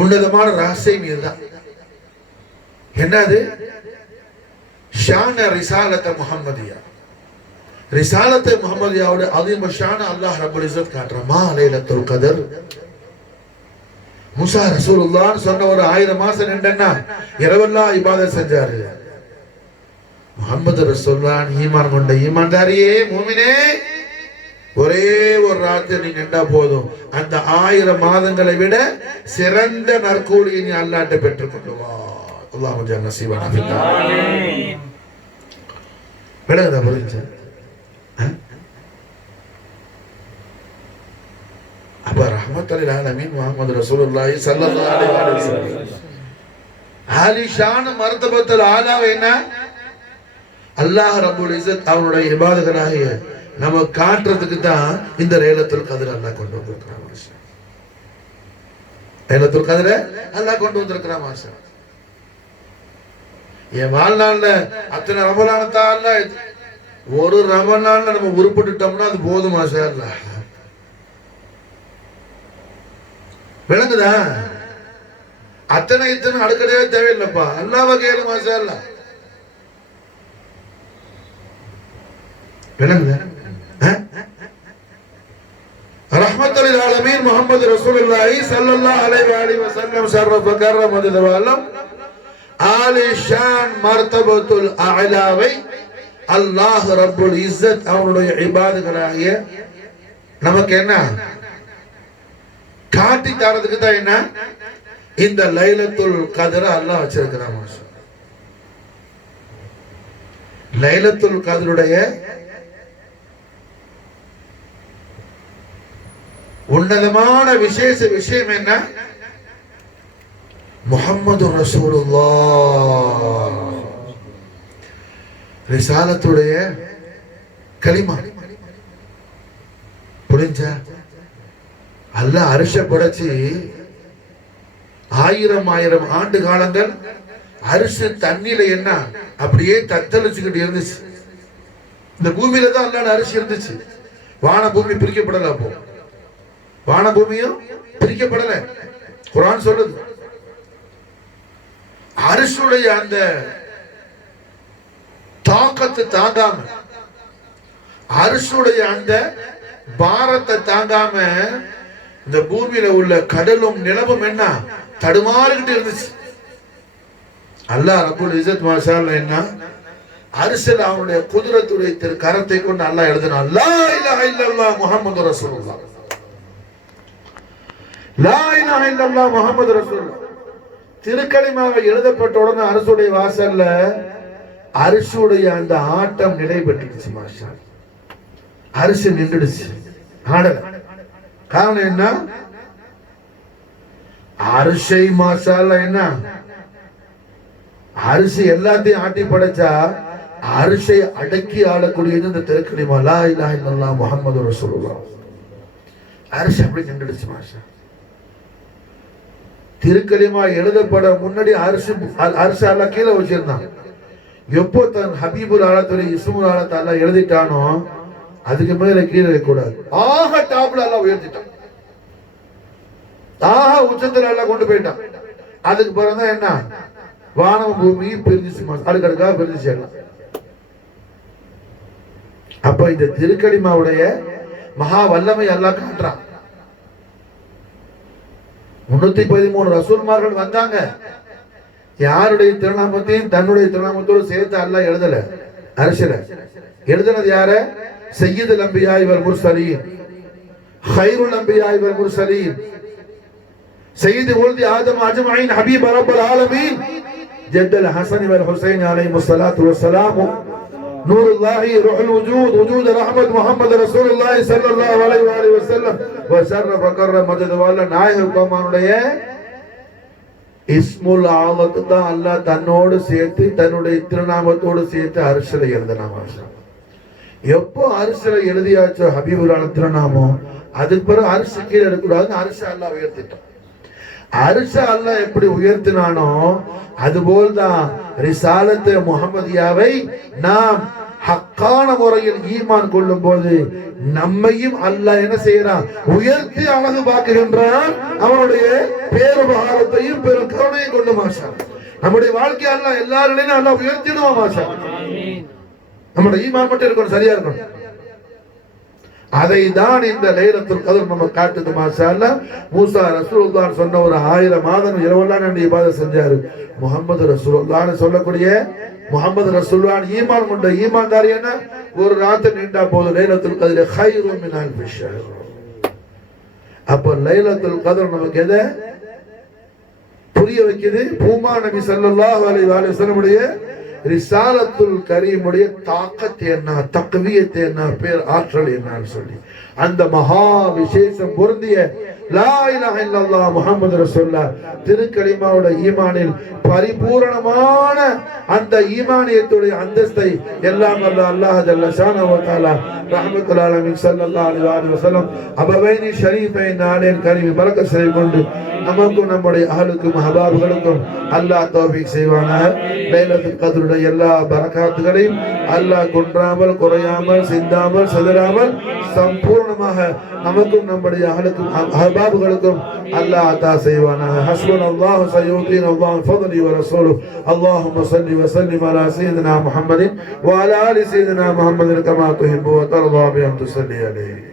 உன்னதமான ரகசியம் இதுதான். என்னது? ஷான ரிசாலத் முஹம்மதியா. ரிசாலத் முஹம்மதியாவோட அதிம ஷான அல்லாஹ் ரப்பல் இஸ்ஸத் காட்டுறான். மா லைலத்துல் கத்ர். மூசா ரசூலுல்லாஹ் சொன்ன ஒரு 1000 மாசம் நின்றன்னா இரவெல்லாம் இபாதத் செஞ்சாரு. முஹம்மது ரசூலுல்லாஹ் ஈமான் கொண்ட ஈமான்தாரியே மூமினே, ஒரே ஒரு ராத்திரி நீ நின்றா போதும், அந்த 1000 மாதங்களை விட சிறந்த நற்கூலியை நீ அல்லாஹ்ட்ட பெற்றுக் கொண்டு வா. அல்லாஹ் ஜல்ல நஸீபனா ஃபில்லா. ஆமீன். விளங்குதா? புரிஞ்சா? அப்ப ரஹ்மத்துல் ஆலமீன் முஹம்மது ரசூலுல்லாஹி ஸல்லல்லாஹு அலைஹி வஸல்லம் ஆலிஷான் மர்தபத்துல் ஆலா என்ன? அல்லாஹ் ரப்பல் இஸ்ஸத் அவருடைய இபாதகராகிய நம்ம காட்டுறதுக்கு தான் இந்த லைலத்துல் கத்ர் அல்லாஹ் கொண்டு வந்திருக்கிறான் மாஷா. லைலத்துல் கத்ர் அல்லாஹ் கொண்டு வந்திருக்கிறான் மாஷா. என் வாழ்நாள்ல அத்தனை ரமலானத்தால ஒரு ரமலான்ல நம்ம உருப்பட்டுட்டோம்னா அது போதுமா சார்? விளங்குதா? அத்தனை இத்தனை அடுக்கடையே தேவையில்லைப்பா. எல்லா வகையிலும் மாஷா அல்லாஹ். விளங்குதா? ரஹ்மத்துல் ஆலமீன் முஹம்மது ரசூலுல்லாஹி ஸல்லல்லாஹு அலைஹி வஸல்லம் ஷர்ரஃப கர்ரம தவாலம் ஆலி ஷான் மர்தபத்துல் அஅலாவை அல்லாஹ் ரப்புல் இஸ்ஸத் அவருடைய இபாதுகளாகிய நமக்கு என்ன காட்டி தரதுக்கு தான் என்ன இந்த லைலத்துல் கத்ர அல்லாஹ் வச்சிருக்கிறான். லைலத்துல் கத்ருடைய உன்னதமான விசேஷ விஷயம் என்ன? முஹம்மது ரசூலுல்லாஹ் ரிசாலத்துடைய கலிமா புரிஞ்சா? அல்லாஹ் அரிஷ படைச்சு 1000 ஆண்டு காலங்கள் அரிசி தண்ணியில என்ன அப்படியே தத்தளிச்சுக்கிட்டு இருந்துச்சு. இந்த பூமியில தான் அல்லாஹ் அரிசி இருந்துச்சு. வான பூமி பிரிக்கப்படல. அப்போ வான பூமியும் பிரிக்கப்படல. குர்ஆன் சொல்லுது அரிசுடைய அந்த தாக்கத்தை தாங்காம, அரிசுடைய அந்த பாரத்தை தாங்காம இந்த பூமியில உள்ள கடலும் நிலவும் என்ன தடுமாறிக்கிட்டு இருந்துச்சு. அல்லாஹ் ரப்புல் இஸ்ஸத் மாஷா அல்லாஹ் என்ன அரிசில் அவனுடைய குதிரத்துடைய திரு கரத்தை கொண்டு அல்லாஹ் எழுதினான், லா இலாஹ இல்லல்லாஹ் முஹம்மது ரசூலுல்லாஹ். லா இலாஹ இல்லல்லாஹ் முஹம்மது ரசூலுல்லாஹ் திருக்கலிமாக எழுதப்பட்ட உடனே அரசுடைய வாசல்ல அரிசுடைய அந்த ஆட்டம் நிலை பெற்றுச்சு. மாஷா அரிசி நின்றுடுச்சு, ஆடல. காரணம் என்ன? அரிசை மாஷா அல்லாஹ் என்ன அரிசி எல்லாத்தையும் ஆட்டி படைச்சா அரிசை அடக்கி ஆளக்கூடியது இந்த திருக்கலிமா லா இலாஹ இல்லல்லாஹ் முஹம்மது ரசூலுல்லாஹ். அரிசி அப்படி நின்றுடுச்சு. மாஷா திருக்கலிமா எழுதப்பட முன்னாடி அரிசி அல்லாஹ் கீழே வச்சிருந்தான். எப்போ தன் ஹபீபுல் ஆலத்துடைய இஸ்முல் ஆலத்தை அல்லாஹ் எழுதிட்டானோ அதுக்கு மேல கீழே கூடாது. ஆக டாப்ல அல்லாஹ் உயர்த்திட்டான். ஆக உச்சத்துல அல்லாஹ் கொண்டு போயிட்டான். அதுக்கு பிறகுதான் என்ன வானம் பூமி பிரிஞ்சிச்சு, அடுக்கடுக்காக பிரிஞ்சிச்சு எல்லாம். அப்ப இந்த திருக்கலிமாவுடைய மகா வல்லமை அல்லாஹ் காட்டுறான். 313 ரசூல்மார்கள் வந்தாங்க. யாருடைய திருநாமத்தையும் தன்னுடைய திருநாமத்தோடு சேர்த்து அல்லாஹ் எழுதல. அரசியல எழுதுனது யாரு? சய்யிதுல் அன்பியா வல் முர்சலீன், கைருல் அன்பியா வல் முர்சலீன், சய்யிது உல்தி ஆதம் அஜ்மஈன், ஹபீப் ரப்பல் ஆலமீன், ஜத்தல் ஹஸன் வல் ஹுசைன் அலைஹிமுஸ் ஸலாத்து வஸ்ஸலாம், நூருல்லாஹி ரூஹுல் வஜூத், வஜூத் ரஹ்மத் முஹம்மது ரசூலுல்லாஹி ஸல்லல்லாஹு அலைஹி வஸல்லம் வ ஷர்ரஃப கர்ரம மஜ்தவல்ல நாயகம் கோமானுடைய இஸ்முல் ஆலத் தான் அல்லாஹ் தன்னோடு சேர்த்து தன்னுடைய திருநாமத்தோடு சேர்த்து அரிசில எழுதினான். எப்போ அரிசில எழுதியாச்சோ ஹபீபுல்லாஹ் திருநாமம், அதுக்கு பிறகு அரிசி கீழே இருக்கக்கூடாதுன்னு அரிசி அல்லாஹ் உயர்த்திட்டான். அரிசி அல்லாஹ் எப்படி உயர்த்தினானோ அதுபோல்தான் ரிசாலத்து முஹம்மதியாவை நாம் ஹக்கான முறையில் ஈமான் கொள்ளும் போது நம்மையும் அல்லாஹ் என்ன செய்யறான்? உயர்த்தி அழகு பார்க்கின்றான். அவனுடைய பேருபகாரத்தையும் பெரும் கருணையும் கொண்டு மாஷா நம்முடைய வாழ்க்கை அல்லாஹ் எல்லாரிடையும் அல்லாஹ் உயர்த்திடுவான். மாஷா நம்முடைய ஈமான் மட்டும் இருக்கணும், சரியா இருக்கணும். அதை தான் இந்த லைலத்துல் கத்ர் நம்ம காட்டுது. மாஷா அல்லாஹ் மூசா ரசூலுல்லாஹ் சொன்ன ஒரு 1000 மாதம் இரவெல்லாம் நன்றி இபாதத் செஞ்சாரு. முஹம்மது ரசூலுல்லாஹ் சொல்லக்கூடிய முஹம்மது ரசூலுல்லாஹ் ஈமான் கொண்ட ஈமான்தாரி என்ன ஒரு ராத்திரி நின்றா போதும் லைலத்துல் கத்ர் கைரு மின் அல்ஃபி ஷஹர். அப்ப லைலத்துல் கத்ர் நமக்கு எதை புரிய வைக்குது? பூமா நபி ஸல்லல்லாஹு அலைஹி வஸல்லம் உடைய ரிசாலத்துல் கரீமுடைய தாக்கத் என்ன, தக்வியத் என்ன, பேர் ஆற்றல் என்னன்னு சொல்லி அந்த மகா விசேஷம் பொருந்திய லா இலாஹ இல்லல்லாஹ் முஹம்மது ரசூலுல்லாஹ் திருக்கலிமாவோட ஈமானில் பரிபூரணமான அந்த ஈமானியத்துடைய அந்தஸ்தை எல்லாம் அல்லாஹ் ஜல்ல ஷானஹு வ தஆலா ரஹ்மத்துல் ஆலமீன் ஸல்லல்லாஹு அலைஹி வஸல்லம் அபவைனி ஷரீஃபைன் நாலேன் கரீம் பரக்கத் செய்து கொண்டு நமக்கும் நம்முடைய அஹலுக்கும் அஹபாபுகளுக்கும் அல்லாஹ் தௌஃபீக் செய்வானாக. லைலத்துல் கத்ருடைய எல்லா பரக்காத்துகளையும் அல்லாஹ் குன்றாமல் குறையாமல் சிந்தாமல் சிதறாமல் சம்பூர்ணமாக நமக்கும் நம்முடைய அஹலுக்கும் அஹபாபுகளுக்கும் அல்லாஹ் அத்தா செய்வானாக. ஹஸ்புனல்லாஹு சய்யூதீன அல்லாஹு ஃபضلி வ ரசூலுஹு. அல்லாஹும்ம ஸல்லி வ ஸல்லிம் அலா சய்யிதினா முஹம்மதின் வ அலா ஆலி சய்யிதினா முஹம்மதின் கமா துஹிப்பு வ தர்தா பி அன் துஸல்லி அலைஹி.